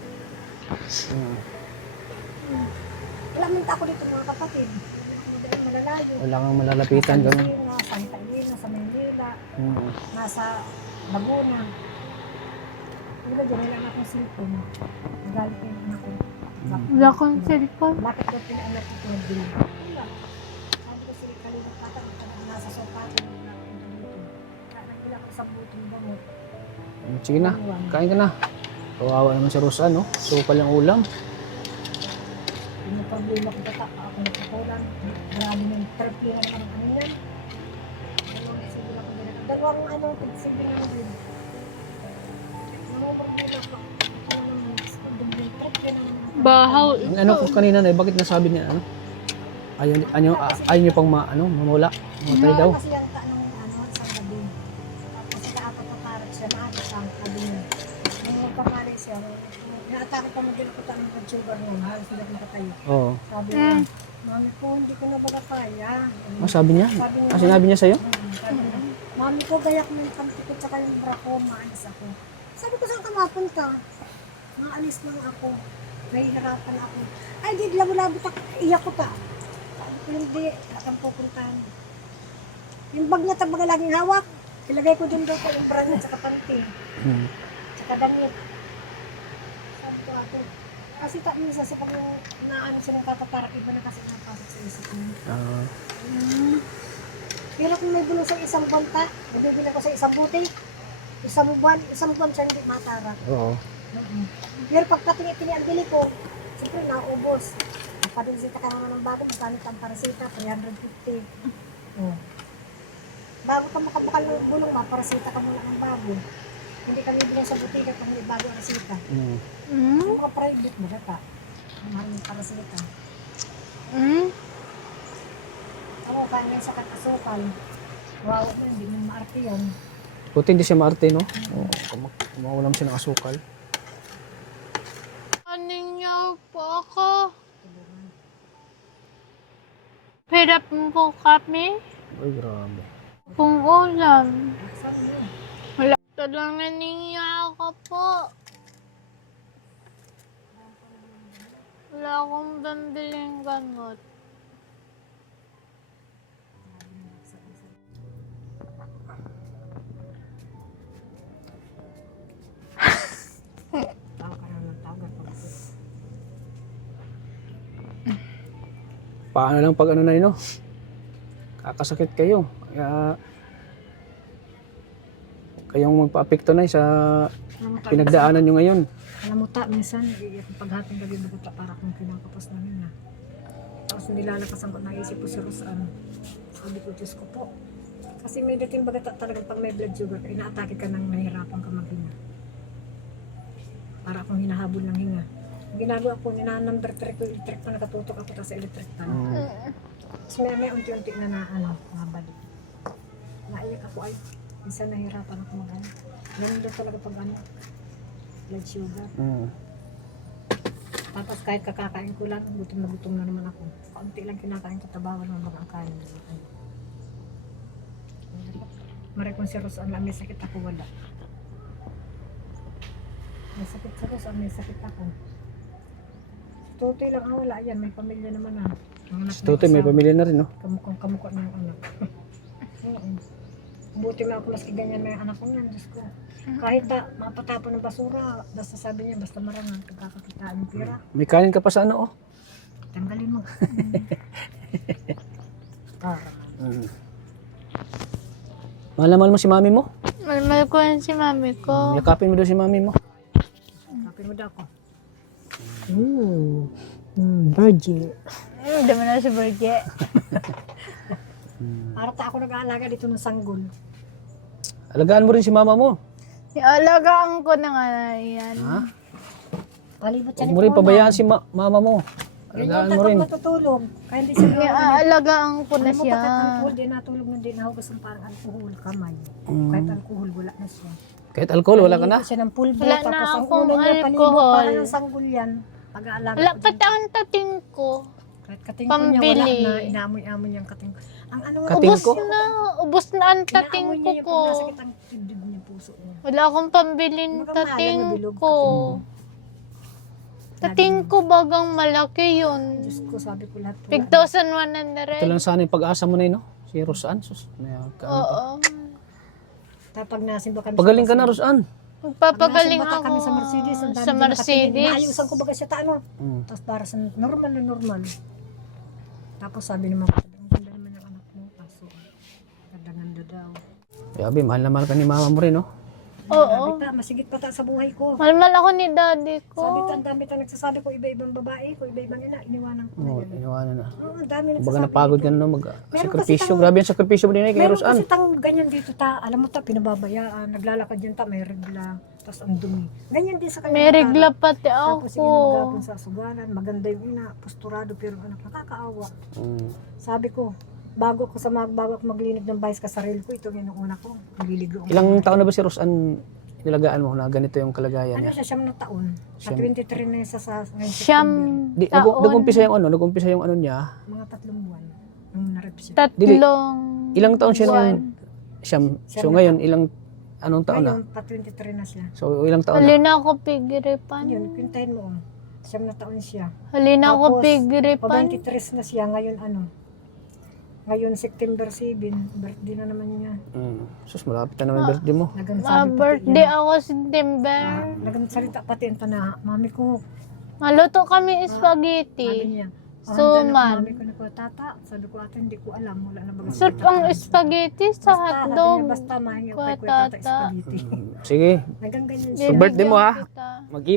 Wala man ako dito mga kapatid. Hindi ako malalayo. Wala kang malalapitan. Nasa Ganun. Lucena, Santa Elena, sa Maynila, Mm. nasa Laguna. Diba dyan, wala na akong cellphone. Nagalit ko yung anak ko. Wala akong cellphone. Bakit ko pinanak ko yung bill? Wala. Sabi ko sila kalimutan ata, nasa sopa ko. Nakakila ko sa butong gamot. Sige na, kain ka na. Kawawa naman si Rosa, no? Supal yung ulam. Yung problema ko bata, ako nagkakulan. Marami ng triple na naman ano yan. Dalawang sige lang ko din. Dalawang ano, sige lang din. Mga problema ko. Ito naman, dumbling triple na naman. Bahaw Ang ano ko kanina, bakit nasabi niya, ano? Ayaw niyo pang mamula. Mamatay daw. Kasi yung tanong, ano, sa gabi. inaatake pa mo din ako tayo ng sugar mo. Halos hindi ako nakatayo. Oo. Sabi niya, mami ko, hindi ko na baga kaya. Sabi niya? Sabi niya, Sinabi niya sa'yo? sabi niya, mami ko, gayak mo yung kampikot sa kayong bra ko, maalis ako. Sabi ko, saan ka mapunta? Maalis lang ako. Nahihirapan ako. Ay, di, labo-labot ako. Iyak ko pa. Sabi ko, hindi. Akang pupuntahan. Yung bag na tabaga laging hawak. Ilagay ko din doon ko yung bra niya, tsaka panty. Tsaka damit. Sabi ko ako. Kasi minsan sa pag naano silang kataparak, iba na kasi napasok sa isip niya. Pero kung may bulong sa isang buwan ta, nabibili ko sa isang buti. Isang buwan siya hindi matara. Oo. Pero pag patingi-tingi ang bili ko, siyempre naubos. Paparisita ka naman ng bago, magkanit ang parasita, 350. Oh. Bago ka makapakal ng bulong, maparasita ka muna ng bago. Hindi kami bilang sa butika kung hindi bago ang resita. Yung mga private mo, data. Mahal yung parasita. Ako, kaya ngayon sa katasukal. Wow, hindi mo maarte yan. Buti hindi siya maarte, no? Oo. Kumakulam siya ng asukal. Ano niya po ako? Hirap mo po kami? Ay, grabe. Kung ulam. Sabi mo, Wala. Tulungan niya ako po. Wala akong bambiling gamot. tao ka na ng tagat. Paano lang pag ano na yun, no? Kakasakit kayo. Kaya kayong magpa-apekto na sa pinagdaanan nyo ngayon. Alam mo ta, minsan, yung paghating gabi baguta para kung kinakapos namin na. Tapos nilalakasan ko, naisip ko si Rosan. Sabi ko, Diyos ko po. Kasi may dating bagata talagang pag may blood sugar, inaatake ka nang nahihirapan ka maghinga. Para akong hinahabol ng hinga. Ang ginagawa ko, ninanumber 3 ko, electric pa, nakatutok ako ta sa electric pan. Tapos may unti-unti na nabalik. Naiyak ako ay, minsan nahihirapan ako mag-ano. Ganun daw talaga pag ano, blood sugar. Tapos kahit kakakain ko lang, gutom na naman ako. Kaunti lang kinakain ko, tabawan naman ang kain. Maray kung si Rosan lang, may sakit ako, wala. May sakit si Rosan, may sakit ako. Tutoy lang ang wala yan, may pamilya naman ah. Ang anak Si Totoy, may pamilya na rin, no? Kamukha na yung anak. Oo. Buti nga ako maski ganyan na yung anak ko niyan, Diyos ko. Kahit na mapatapon ng basura, basta sabi niya, basta marangan, pagkakakitaan ng pira, May kanin ka pa sa ano, oh? tanggalin mo. Para. Mahal na mahal mo si mami mo? Malmal ko yan si mami ko. Yakapin mo daw si mami mo. Kapin mo daw ako. Virgin. Hindi mo na si Berge. Para ta ako nag-aalaga dito ng sanggol. Alagaan mo rin si mama mo. Alagaan ko na nga yan. Ha? Palibot siya Huwag mo rin pabayaan si mama mo. Alagaan mo rin. matutulog. Kaya hindi siya Alagaan ko na Alam mo, siya. bakit alcohol, di natulog na din ako kasi parang alcohol, kamay. Kahit alcohol, wala na siya. Kahit alcohol, wala ka na. Palibot siya ng pulbo, Wala na tapos ang akong ulo niya palibot, alcohol. parang ang sanggol yan. Pag-aalaga Wala ko pa dyan. ang tating ko. Kahit kating ko niya, wala Pambili. na. Inaamoy-amoy yung kating ko. Ang ano nga, Kating Ubus ko? na. Ubus na ang tating inaamoy ko niya yung ko. pag nasakit ang dibdib niya, puso niya. Wala akong pambilin Mukhang tating mahal na bilog, ko. Tating ko bagang malaki yun. Diyos ko, sabi ko lahat. Big Ito 1,100. lang sana yung pag-asa mo na yun, no? Si Rosan. Sus, may Oo. Tapos nasimba kami. Pagaling ka na, Rosan. Magpapagaling Nasimba ako kami sa Mercedes. Ang dami sa din nakatingin. Mercedes. Naayusan ko baga siya ta, ano. Tapos para sa normal na normal. Tapos sabi naman ko, ang ganda naman yung anak mo. Kaso, ganda daw. Yabi, mahal na mahal ka ni mama mo rin, no? Oo. Sabi ta, masigit pa ta sa buhay ko. Malmal ako ni daddy Sabi ko. ta, ang dami ta nagsasabi ko, iba-ibang babae ko, iba-ibang ina, iniwanan ko na Oo, yun. iniwanan na. Oo, ang dami Baga nagsasabi. napagod ka na, no? kasi Mag-sakripisyo. tang- Grabe yung sakripisyo mo din kay Meron Rosan. kasi tang ganyan dito ta, alam mo ta, pinababayaan, naglalakad yan ta, may regla, tapos ang dumi. Ganyan din sa kanya. May regla pati Tapos ako. inagapon sa sugalan, maganda yung ina, posturado, pero anak, nakakaawa. Sabi ko, bago ako maglinig ng bias ka sarili ko, ito yung una ko, naliligo. Ilang taon na ba si Rosan nilagaan mo na ganito yung kalagayan Ano niya? siya, siyam na taon. Sa Siyam. 23 na yun sa ngayong Siyam September. Di, taon. nag-umpisa yung ano niya. Mga 3 buwan. Nung narep siya. Tatlong Ilang taon siya buwan. nung siyam. Siyam So na ngayon, anong taon na? Ngayon, pa 23 na siya. So ilang taon na? Halina ako pigripan. Yun, pintayin mo. Siyam na taon siya. Halina ako Tapos, Pa pigripan. 23 na siya. Ngayon Ngayon, September 7, birthday na naman niya. Sus, malapit na naman yung birthday mo. Birthday ako September. Nagsalita pati ito na, mami ko, Maluto kami sabi spaghetti. niya. Suman. Mami ko na ko, tata, sabi ko ate, hindi ko alam, wala na bagang Sarap ang spaghetti sa hotdog. Basta mahingi ko kay Kwa, tata tata. spaghetti. Sige, Nagang ganyan Pag siya. birthday mo, ha? Bibigyan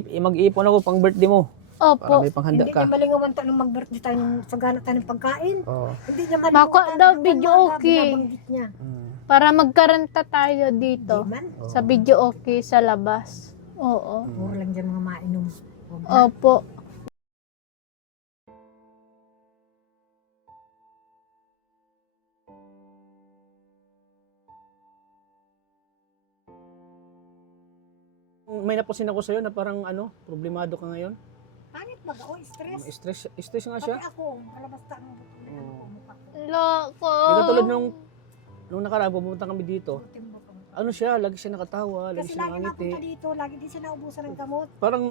kita. mag-iipon ako pang birthday mo. Para Opo. may panghanda Hindi ka. niya malingawan tayo nung mag-birthday tayo, nung sagana tayo ng pagkain. Oo. Hindi niya Mako malingawan. daw, hanggang video maaga okay. binabanggit niya. Para magkaranta tayo dito. Di man, Sa video okay sa labas. Oo. puro lang dyan mga mainom. Opo. May napasin ako sa'yo na parang problemado ka ngayon. Pangit ba ka? O, stress. Stress nga siya. Pati ako, alabasta ng mukha ko. Loko. Hindi katulad nung nakaraan, pumunta kami dito. Puro timbok ako. Ano siya, lagi siya nakatawa, lagi Kasi siya lagi nangangiti. napunta dito, lagi din siya naubusan ng gamot. Parang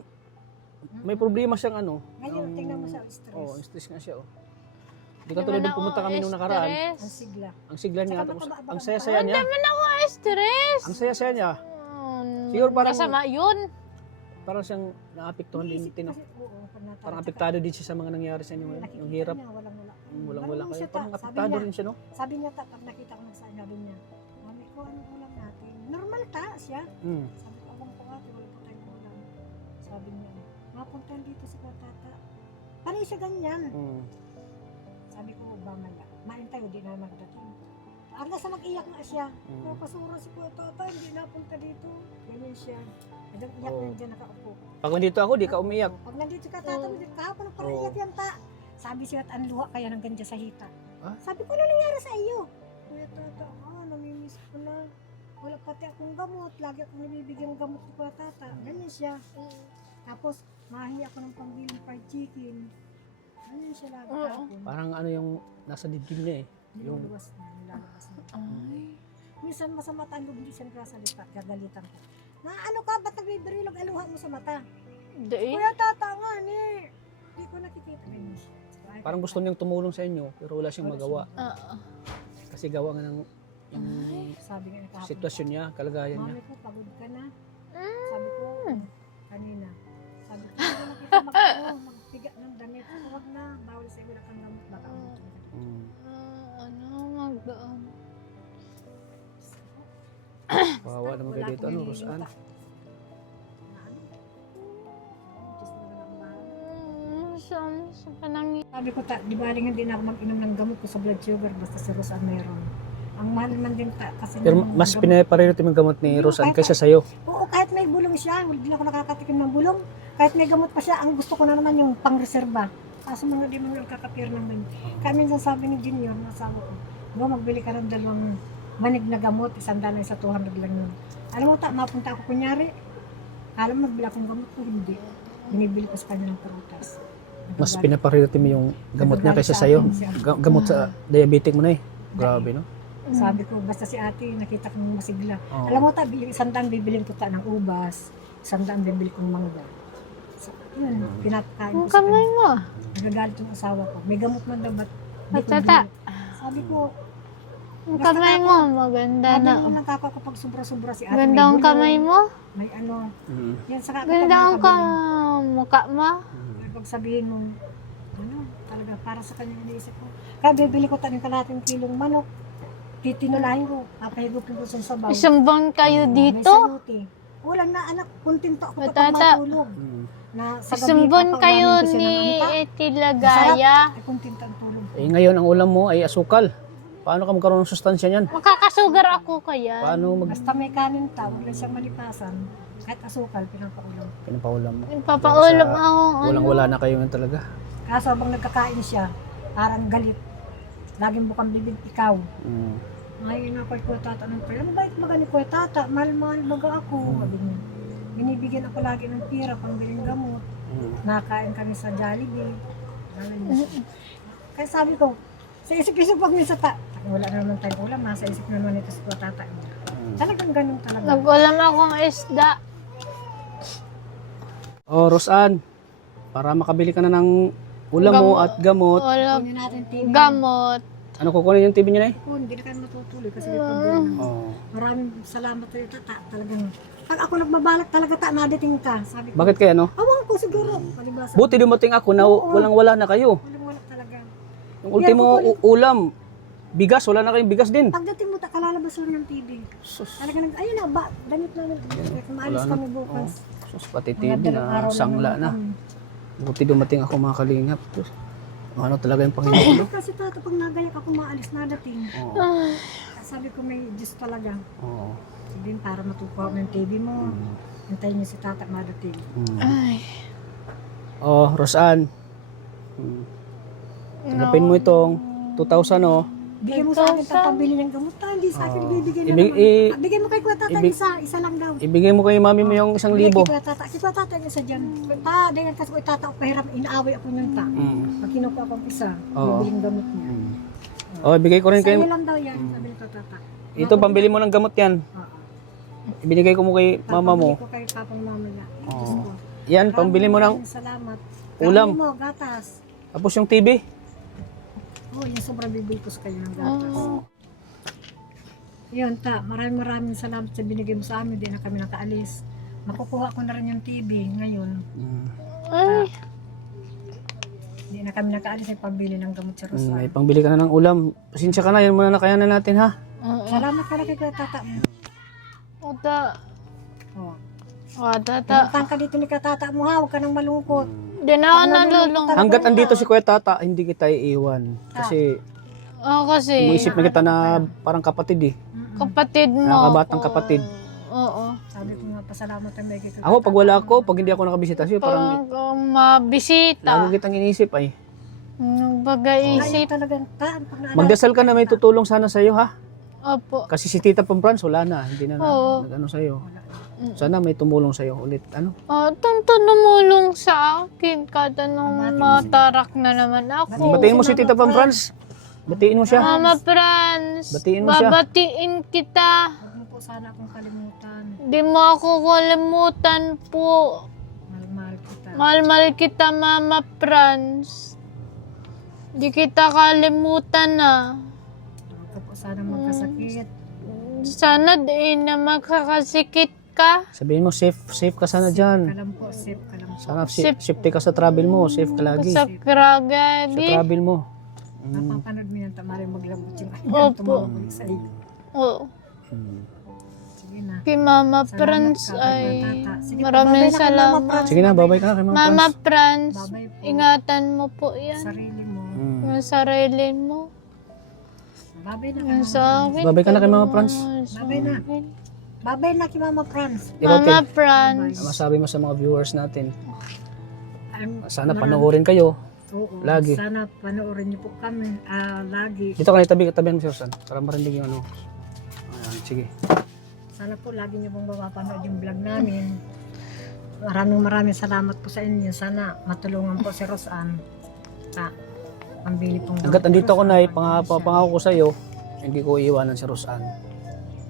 may problema siyang Ngayon, tingnan mo siya, stress. Oo, stress nga siya. Hindi katulad nung pumunta kami nung nakaraan. Ang sigla. Ang sigla niya, Saka tapos mataba- ang saya-saya niya. Stress. Ang saya-saya niya. Siguro parang- Masama yun. Parang siyang naapektuhan din. Iniisip kasi, oo, pag natawag Parang ka, apektado din siya sa mga nangyari sa inyo ngayon. nakikita Yung hirap. niya, walang-wala. Walang-wala Ano kayo. siya, Parang sabi apektado niya, rin siya, no? Sabi niya, pag nakita ko sabi niya, mami ko, anong ulam natin? Normal ta siya. Mm. Sabi ko, abang ko ate, wala pa tayong ulam. Sabi niya, mapunta dito sa tata. Paano siya ganyan? Mm. Sabi ko, mamaya. Main tayo, di na magdating. Hanggang sa mag-iyak na siya. Mm. Pasura si Kuya Tata, hindi napunta dito. Ganyan siya. Nag-iyak Oo. na dyan nakaupo. Pag nandito ako, di ka umiyak. Pag nandito ka, Tata, kahapon ang parang Oo. iyak yan, ta. Sabi siya, at ang luha kaya ng ganda sa hita. Ah? Sabi ko, ano nangyari sa iyo? Kuya Tata, namimiss ko na. Wala pati akong gamot. Lagi akong nabibigyan ng gamot ni Kuya Tata. Ganyan siya. Tapos, mahi ako ng pangbiling fried chicken. Ganyan siya lagi Oo. kahapon. Parang yung nasa dibdib niya eh. Yung- Nilalabas na, nilalabas na. Ay. Minsan masama tandog, hindi siya nagsasalita, gagalitan ko. Na ano ka, ba't nagbibirilog aluha mo sa mata? Hindi. Kuya Tata nga, hindi ko nakikita. Ganyan siya. Ay, Parang gusto niyang tumulong sa inyo, pero wala siyang magawa. Oo. Kasi gawa nga ng yung Sabi nga kahapon, sitwasyon niya, kalagayan niya. mami ko, pagod ka na. Sabi ko, kanina. Sabi ko, hindi na kita magpiga ng damit. Huwag na, bawal sa'yo, wala kang gamot. Baka Mm. Mag-doon. Kawawa naman kayo dito. Ano, Rosan? Sa panangin. Sabi ko, di ba rin hindi na ako mag-inom ng gamot ko sa blood sugar, basta si Rosan mayroon. Ang mahal man din kasi Pero ng mas gamot. pinaparito yung gamot ni Rosan kaysa sa'yo. Oo, kahit may bulong siya, hindi ako nakakatikim ng bulong. Kahit may gamot pa siya, ang gusto ko na naman yung pang-reserva. Kaso mga di mo nakakapir ng ganyan. Kaya minsan sabi ni Junior, nasabi ko, "Bro, magbili ka ng 2 manig na gamot, 100 na isa 200 lang yun." Alam mo, mapunta ako kunyari, alam mo, magbili akong gamot ko, hindi. Binibili ko sa kanya ng prutas. Mas pinaparito mo yung gamot niya kaysa sa'yo. Gamot sa diabetic mo na eh. Grabe, no? Sabi ko, basta si ate, nakita kong masigla. Oo. Alam mo, 100 bibilin ko ng ubas, 100 bibili kong mangga. So, yun, pinapakain ko Ang sa kamay kanya. mo. Nagagalit yung asawa ko. May gamot man daw, ba't di ko Matata. bili? Sabi ko, Ang kamay mo. Maganda sabi na. mo nakakapag sobra-sobra si ate. Ganda ang kamay mo. May ano, Mm. yan sa Ganda ang mukha mo. Pag sabihin mo, ano, talaga, para sa kanya iniisip ko. Kaya bibili ko tayo kalating kilong manok. Titinulahin ko, papahigupin ko sa sabaw. Isang buwan kayo May dito. saluti. Ulan na anak, kontento ako kapag Matata. matulog. Mm. Na sa gabi, Isang buwan papaulamin kayo ko siya ni ng anita. Eti Lagaya. Ay, kontento ang tulog. Eh ngayon, ang ulam mo ay asukal. Paano ka magkaroon ng sustansya niyan? Makakasugar ako kaya. Paano Basta may kanin ta, wala siyang malipasan. Kahit asukal, pinapaulam. pinapaulam mo? Papaulam Sa- ako. Walang-wala na kayo ngayon talaga. Kaso habang nagkakain siya, parang galit. Laging bukang bibig ikaw. Mm. Ngayon ako ay kuya tata ng pera. Mabait magani kuya tata. Mahal-mahal baga ako. Sabi niya. Binibigyan ako lagi ng pera pang biling gamot. Nakain kami sa Jollibee. Sabi niya. Kaya sabi ko, sa isip-isip pag minsan wala na naman tayong ulam. Nasa isip na naman ito sa kuya tata. Talagang ganun talaga. Nag-ulam akong isda. Oh, Rosan, para makabili ka na ng ulam mo at gamot. Ulam, Kunin natin TV. gamot. Ano kukunin yung TV niyo na eh? Kung hindi na kayo matutuloy kasi may problema. Oh. Maraming salamat sa'yo, tata. Talagang, pag ako nagbabalak talaga, nadating ka. Sabi ko, Bakit kaya no? awang ko siguro. Palibasa. Buti dumating ako na walang-wala na kayo. Walang-wala talaga. Yung ultimo ulam, bigas, wala na kayong bigas din. Pagdating mo, kalalabas lang ng TV. Talaga ayun na, damit na lang. Kaya maalis kami bukas. Sus, pati Mga TV dalawang na araw sangla naman na. kami. Buti dumating ako mga kalingap. Sus, ano talaga yung Panginoon, no? Kasi tata, pag nagayak ako maalis na dating. Oo. Sabi ko may Diyos talaga. Oo. Sabihin, para matukaw mo yung TV mo. Hintayin niyo si tata madating. Ay. Oh, Rosan. Tanggapin mo itong 2,000, oh. Bigyan mo sa akin pambili ng gamot. Hindi sa akin bibigyan na Ibig- naman. Bigyan mo kay kuya tata isa lang daw. Ibigay mo kay mami mo yung 1,000. Kay kuya tata. Kay kuya tata yung isa dyan. Dahil kasi kuya tata, pahiram, inaaway ako niyang ta. Pag kinukuha ko ang isa, bibiling gamot niya. Oh, ibigay ko rin Sa kay... iyo lang daw yan, sabi ni kuya tata. Ito, pambili mo ng gamot yan. Oo. Ibinigay ko mo kay mama mo. Papabili ko kay papang mama niya. Diyos ko. Yan, pambili mo ng... Maraming salamat. ulam. Pambili mo, gatas. Tapos yung TV. Oh, yung sobrang bibili ko sa kanya ng gatas. Yun, maraming salamat sa binigay mo sa amin. Di na kami nakaalis. Makukuha ko na rin yung TV ngayon. Ay. Di na kami nakaalis ay pambili ng gamot sa Rosa. May pangbili ka na ng ulam. Pasensya ka na, yan muna nakayanan natin, ha? Salamat ka na kay kuya tata mo. Tata. Oh. Tata. Tangka dito ni kuya tata mo ha, huwag ka nang malungkot. Di na ako nalulung. Hanggat andito si Kuya Tata, hindi kita iiwan. Kasi Kasi iniisip na kita na parang kapatid eh. kapatid mo. Nakakabatang ako. kapatid. Oo. Sabi ko nga, pasalamat ang may kay Ako, pag wala ako, pag hindi ako nakabisita sa'yo, parang Pag mabisita. lagi kitang iniisip ay. Nagbaga-isip. talagang taan pag naalala. Magdasal ka na may tutulong sana sa'yo, ha? Opo. Kasi si Tita Pamprans, wala na. Hindi na Oo. nag-ano sa'yo. Sana may tumulong sa'yo ulit. Ano? Tanto numulong sa akin kada nung matarak na naman ako. Batiin mo si Tita Pamprans. Batiin mo siya. Mama Franz, Batiin mo siya. babatiin kita. Huwag mo po sana akong kalimutan. Di mo ako kalimutan po. Mahal-mahal kita. Mahal-mahal kita, Mama Franz. Di kita kalimutan na. Huwag ka po sana magkasakit. Sana di na magkakasikit ka. Sabihin mo, safe ka sana dyan. Kalam po, safe ka lang po. Sana safety ka sa travel mo. Safe ka lagi. Sa Sa kragagi. travel mo. Napapanood mo yan, tamari maglabot yung Opo. tumawag ulit sa iyo. Oo. Sige na. Kay Mama Salamat Franz ka, ay Tata. Sige po, maraming babay na kay Mama salamat. Franz. Sige na, babay ka na kay Mama Mama Franz. Franz, Babay po. ingatan mo po yan. Sarili mo. Yung sarili mo. Babay na kay Yung Mama. sa akin. Babay ka na kay Mama Franz. Babay na. Babay na kay Mama Franz. Mama Franz. Ano masabi mo sa mga viewers natin? Sana Marami- panoorin kayo. Oo, Lagi. Sana panoorin niyo po kami. Lagi. Dito ka na tabi mo si Rosan. Para marinig yung ano. Ayan, sige. Sana po lagi niyo pong mapapanood yung vlog namin. Maraming salamat po sa inyo. Sana matulungan po si Rosan. Pambili pong gamot Hanggat andito ni ako Rosan. na, pangako ko sa iyo, hindi ko iiwanan si Rosan.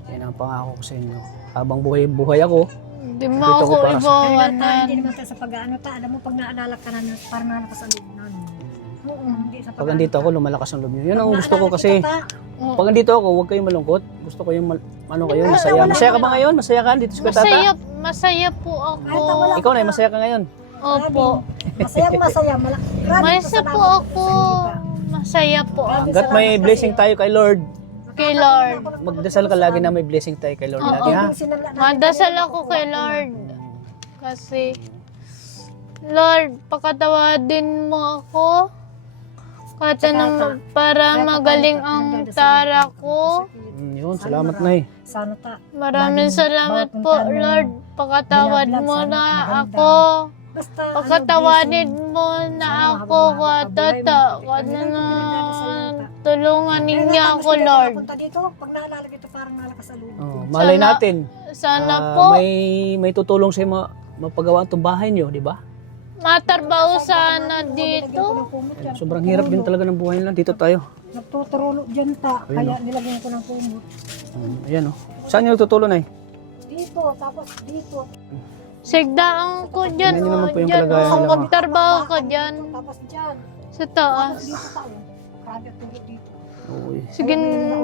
Yan ang pangako ko sa inyo. Habang buhay ako, Di mo Dito ko ako para sa- Kaya tayo, ibawanan. hindi naman tayo sa pag-ano ta. Alam mo, pag naalala ka na, parang nalakas ang loob nun. Oo, hindi sa pag andito ako, lumalakas ang loob niyo. Yun ang gusto ko Naalala kasi. kita, ta. Pag andito ako, huwag kayong malungkot. Gusto ko yung ano kayo, masaya. Masaya ka ba ngayon? Masaya ka dito sa Kuya Tata? Masaya po ako. Kahit na wala Ikaw na, masaya ka ngayon. Opo. Masayang masaya. Masaya po ako. Masaya po ako Hanggat may blessing tayo kay Lord, kay Lord. magdasal ka lagi na may blessing tayo kay Lord lagi, ha? Madasal ako kay Lord. Kasi, Lord, pakatawadin mo ako. Para magaling ang tara ko. Yun, salamat na Sana ta. Maraming salamat po, Lord. Pakatawad mo na ako. Basta, Pakatawadin mo na ako, Katata. Tuloy tulungan ninyo ako, Lord. Punta dito, pag naalala kita parang nalakas sa loob. Oh, malay Sana- natin. Sana Ah, po, may tutulong sa mapagawa itong bahay niyo, di ba? matarbaho sana dito. Sobrang hirap din talaga ng buhay nila. Dito tayo. Nagtuturulo dyan ta, kaya nilagyan ko ng kumot. Ayan oh. Saan niyo tutulong ay? Dito, tapos dito. Sigdaan ko dyan, Tingnan niyo naman po yung dyan, kalagayan nila, magtarbaho ka dyan. Tapos dyan. Sa taas. Dito ta, oh. Grabe at tulog dito. Uy. Sige,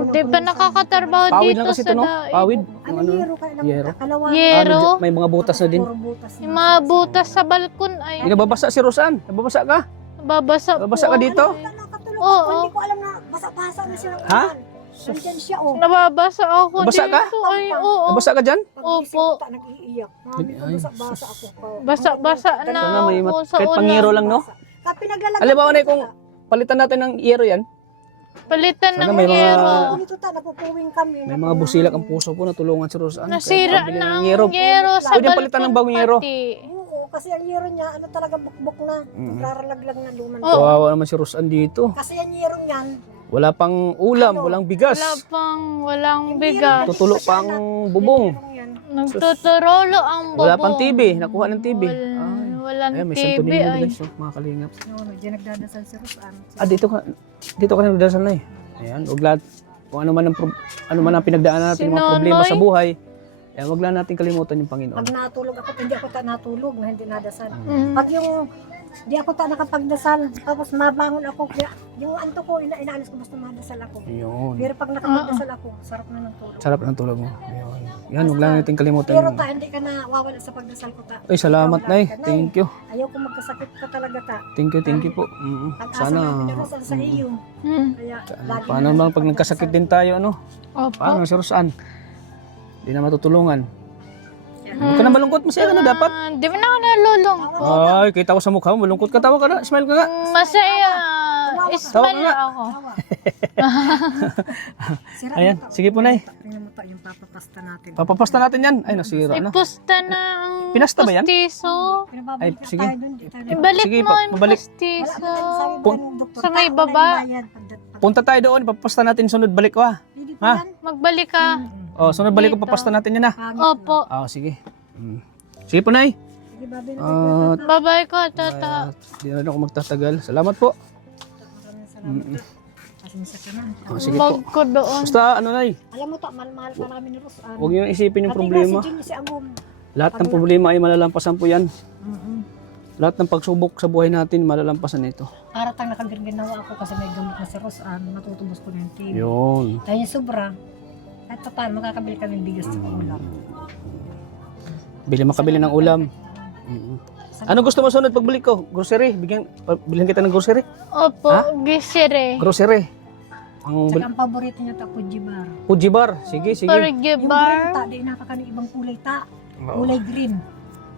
di ba nakakatarbaho Pawid dito lang kasi sa ito, no? daig? Pawid. Ano Yung yero kaya lang Yero. kalawan. Yero. May mga butas na din. Puro butas na. Yung mga butas sa balkon ay Hindi nababasa si Rosan. Nababasa ka? babasa po. Nababasa ka dito? Nakatulog Oo. ako, hindi ko alam na basa-basa na siya ng Ha? ulan. Nandyan siya, oh. Nababasa ako Nabasa ka? dito. Ay, oo. Nabasa ka dyan? Pag-isip Opo. ko, nag-iiyak. Mami ko, Ay. basa-basa ako. Basa-basa na Sana may ako sa kahit ulan. pangiro lang, no? Pinaglalagay Alam mo, ko Onay, dito, kung ta. palitan natin ng yero yan, Palitan Sana ng may mga- yero. Dito ta, napupuwing kami. may mga busilak ang puso po na tulungan si Rosan. Nasira Kahit pabili na ng ang yero. yero sa Pwede balkon palitan ng bagong yero. pati. Oo, kasi ang yero niya, ano talaga, bukbok na. Raralaglag na luman. Oo. Kawawa naman si Rosan dito. Kasi ang yero niyan, Wala pang ulam, walang bigas. Walang bigas. Tutulo pang bubong. yero yan. Nagtuturolo ang bubong. Wala pang TV. Nakuha ng TV. Walang Ay, may TV santo ninyo ay. guys, oh, mga kalingap. No, diyan nagdadasal si Rosan. Dito ka na nagdasal na eh. Ayan, wag lahat, kung ano man ang pinagdaanan natin, Si mga problema Nonoy. sa buhay, ayan, wag lang natin kalimutan yung Panginoon. Pag natulog ako, hindi ako natulog na hindi nadasal. Mm. Pag yung di ako nakapagdasal, tapos mabangon ako, kaya yung anto ko, inaalis ko basta madasal ako. Yun. Pero pag nakapagdasal ako, sarap na ng tulog. Sarap ng tulog mo. Ayun. Yan, wag lang natin kalimutan Pero yun. ta, hindi ka na wawala sa pagdasal ko ta. Ay, salamat na eh. Thank you. Ayaw ko magkasakit ka talaga ta. Thank you po. Pag-asa Sana, namin narasal sa iyo. Mm. Kaya sana, lagi paano na naman pag nagkasakit din tayo, ano? Opo. Paano si Rosan? Hindi na matutulungan. Huwag ka na malungkot, masaya ka na dapat. Di ba na ako nalulong? Ay, kita ko sa mukha mo, malungkot ka, tawa ka na, smile ka nga. Masaya. Tawa Ismal nga. ako. Sira Ayan, mo ta. sige po, Nay. Tingnan mo ta yung papapasta natin. Papapasta natin yan. Ay, nasira na. Ipusta na ang Pinasta ba yan? postiso. Pinababalik Ay, na sige. tayo dun, di tayo dun. Ibalik Sige, mo yung pabalik. postiso. Wala na sabi Pun- ng doktor, sa may wala baba. yung bayad. Punta tayo doon, papasta natin, sunod balik ko ha. Hindi Ha? pa yan. Magbalik ka. Oh, sunod balik ko, Dito. papasta natin yan ha. Pangit. Opo. Ah, sige. Sige po, Nay. Sige, babi na. At Bye-bye ko, tata. di na rin ako magtatagal. Salamat po. Maraming salamat. Pasensya ka na. Oh, sige po. Wag ko doon. Basta, ano, Nay, Alam mo to, mahal pa namin ni Rosan. huwag niyo isipin yung Pati problema. nga si Jimmy, si Angom. Lahat ng problema ay malalampasan po yan. Lahat ng pagsubok sa buhay natin, malalampasan ito. Para tang nakaginawa ako kasi may gamot na si Rosan, matutubos ko na yung TV. Yun. Dahil yung sobra, at pa paano, makakabili kami ng bigas sa ulam. Makabili ng ulam. Ano gusto mo sunod pagbalik ko? Grocery? Bilhan kita ng grocery? Opo, gisire. Grocery. Ang Saka ang paborito niya ta, Fuji Bar. Fuji bar. Sige, sige. Yung green Bar. ta, di nakakani ibang kulay ta. Kulay green.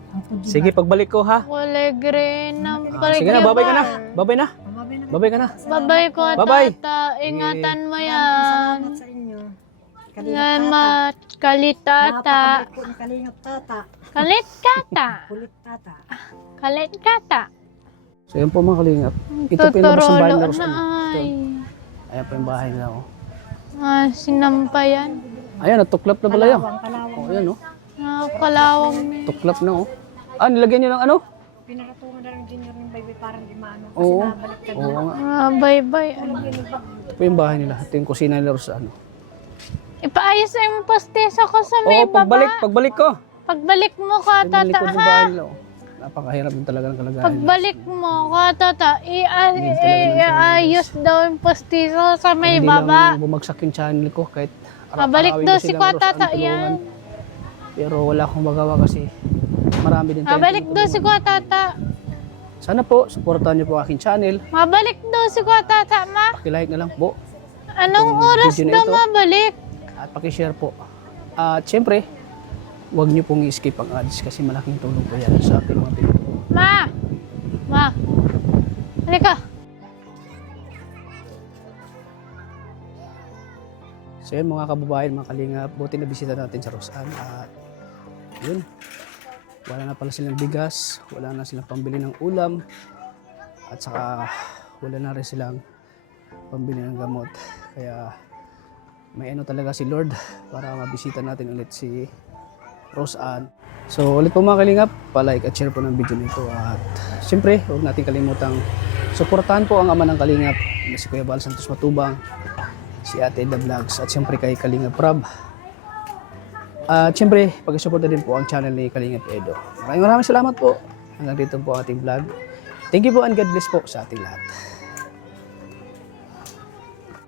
Ang Fuji Sige, pagbalik ko ha. Kulay green ng Sige na, babay ka na. Babay na. Bar. Mabay na. Babay ka na. Babay ko, Bye-bye. tata. Ingatan mo Salamat yan. sa inyo. Salamat. Kalitata. Napakabait po ni Kalingap Tata. Kalit kata. Kulit Tata. Kalit kata. So yun po mga kalingap. Ito po yung labas ng bahay Tuturolo na na Rosan. ay. Ayan po yung bahay nila. Oh. Sinampayan. Ayan, natuklap na pala yun. Kalawang. Oh, ayan oh. Kalawang. Tuklap na oh. Ah, nilagyan nyo ng ano? Pinaratungan na rin din yung baby parang di maano. Kasi Oo. nabalik ka Oo na. nga. Bye-bye. Ito po yung bahay nila. Ito yung kusina nila Rosan. Ipaayos na yung postiso ko sa may Oo, pagbalik ko. Pagbalik mo ka, Yung tata, likod ng ha? bahay nila. Oh. Napakahirap din talaga ng kalagayan. Pagbalik mo ka, tata, iayos daw yung postiso sa may Hindi baba. lang bumagsak yung channel ko kahit Pabalik arawin daw ko si silang Kwa, Rosan tata, tulungan. yan. Pero wala akong magawa kasi marami din tayong Mabalik daw si tinutulungan. Kwa, tata. Sana po, supportahan niyo po aking channel. Mabalik daw si Kwa, tata, ma. Pakilike na lang po. Anong Itong oras video na daw ito. mabalik? At pakishare po. At syempre, huwag niyo pong i-skip ang ads kasi malaking tulong po yan sa ating mga pinag. Ma! Ma! Halika. So yun mga kababayan, mga kalingap, buti na bisita natin sa Rosan. At yun, wala na pala silang bigas, wala na silang pambili ng ulam, at saka wala na rin silang pambili ng gamot. Kaya may ano talaga si Lord para mabisita natin ulit si Rose Ann. So ulit po mga kalingap, pa-like at share po ng video nito. At siyempre, huwag natin kalimutang suportahan po ang ama ng kalingap na si Kuya Bal Santos Matubang, si Ate Eda Vlogs, at siyempre kay Kalingap Rab. At siyempre, pag-suporta din po ang channel ni Kalingap Edo. Maraming salamat po. Hanggang dito po ang ating vlog. Thank you po and God bless po sa ating lahat.